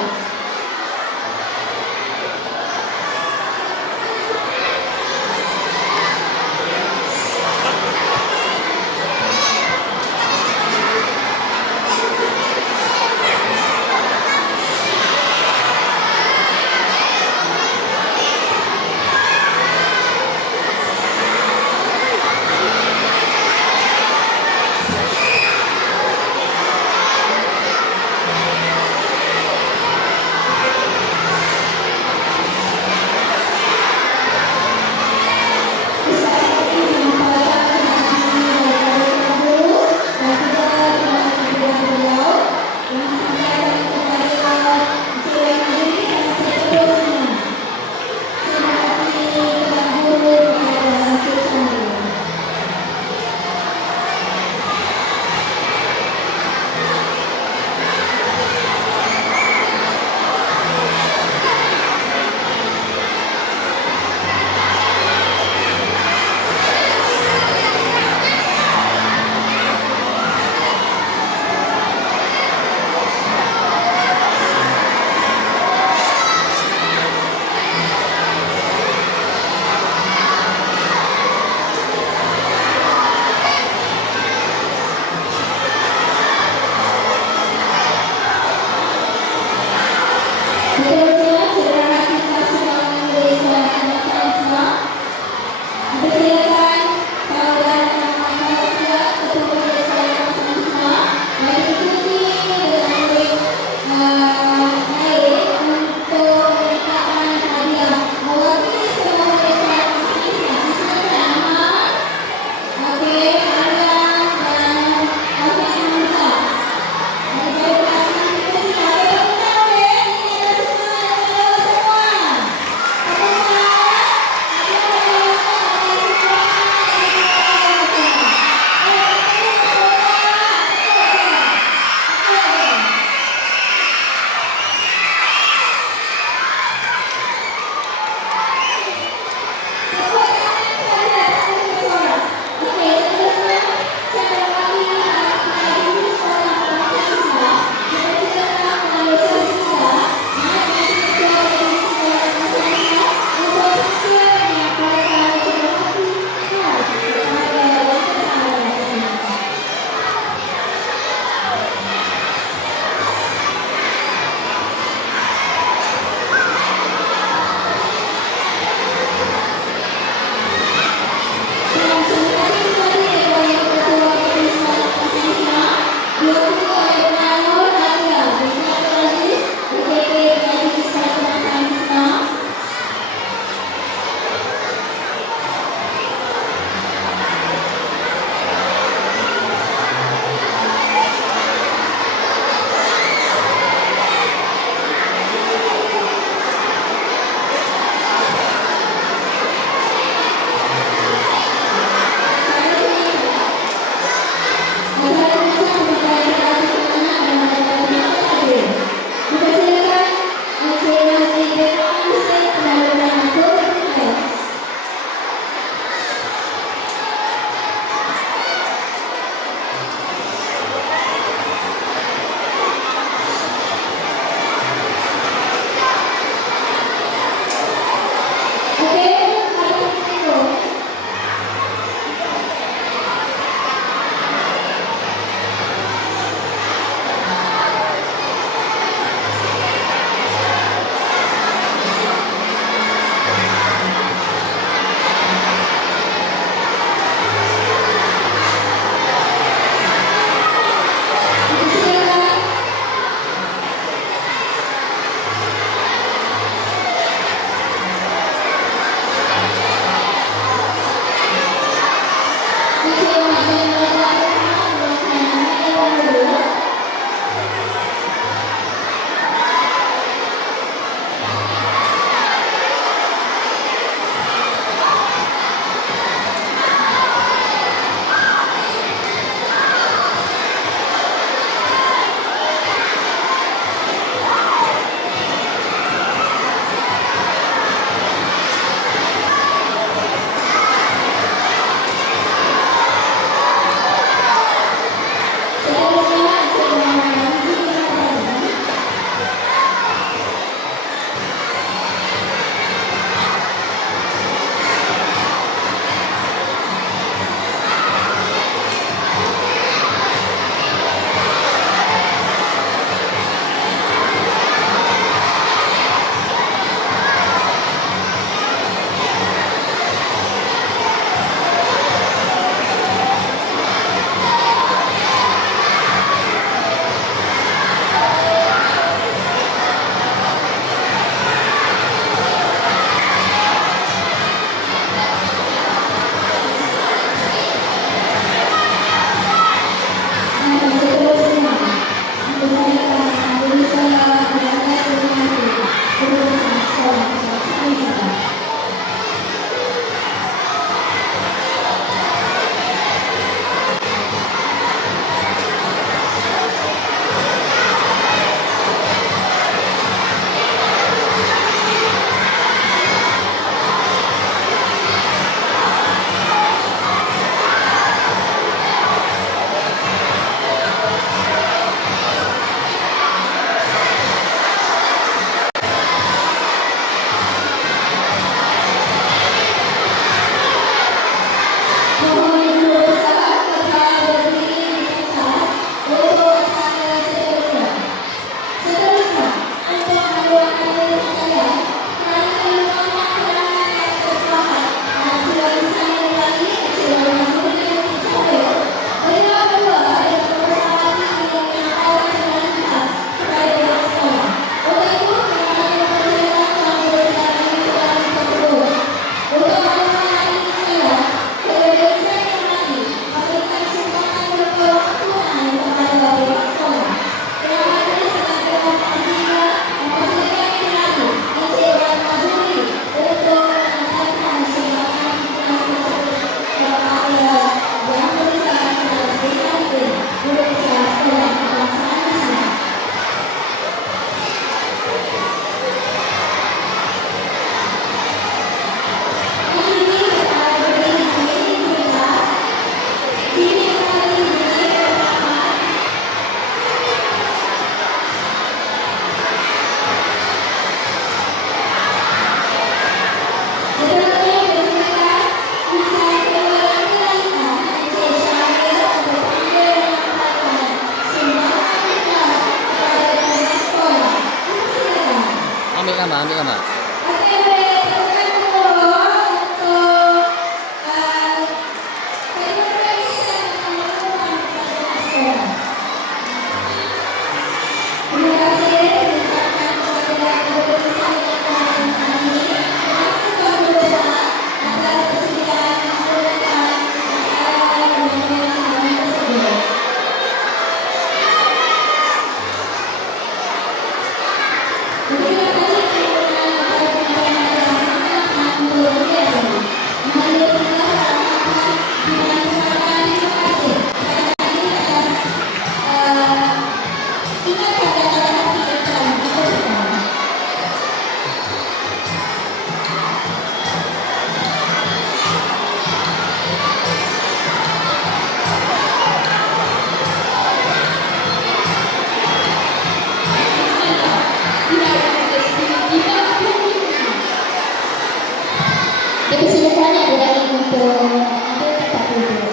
Dipersilakan adik-adik untuk ambil tempat duduk.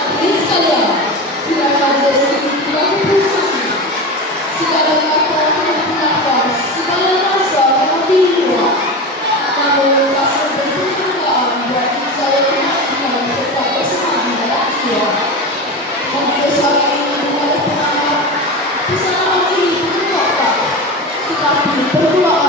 Hadirin sekalian, bila majlis telah bersama, segala kata telah bernafas, segala rasa telah diluar. Namun rasa berkembang bagi saya dengan tetap bersemangat dalam jiwa. Majlis hari ini adalah penangan kesalahan ini berkata, tetapi berdoa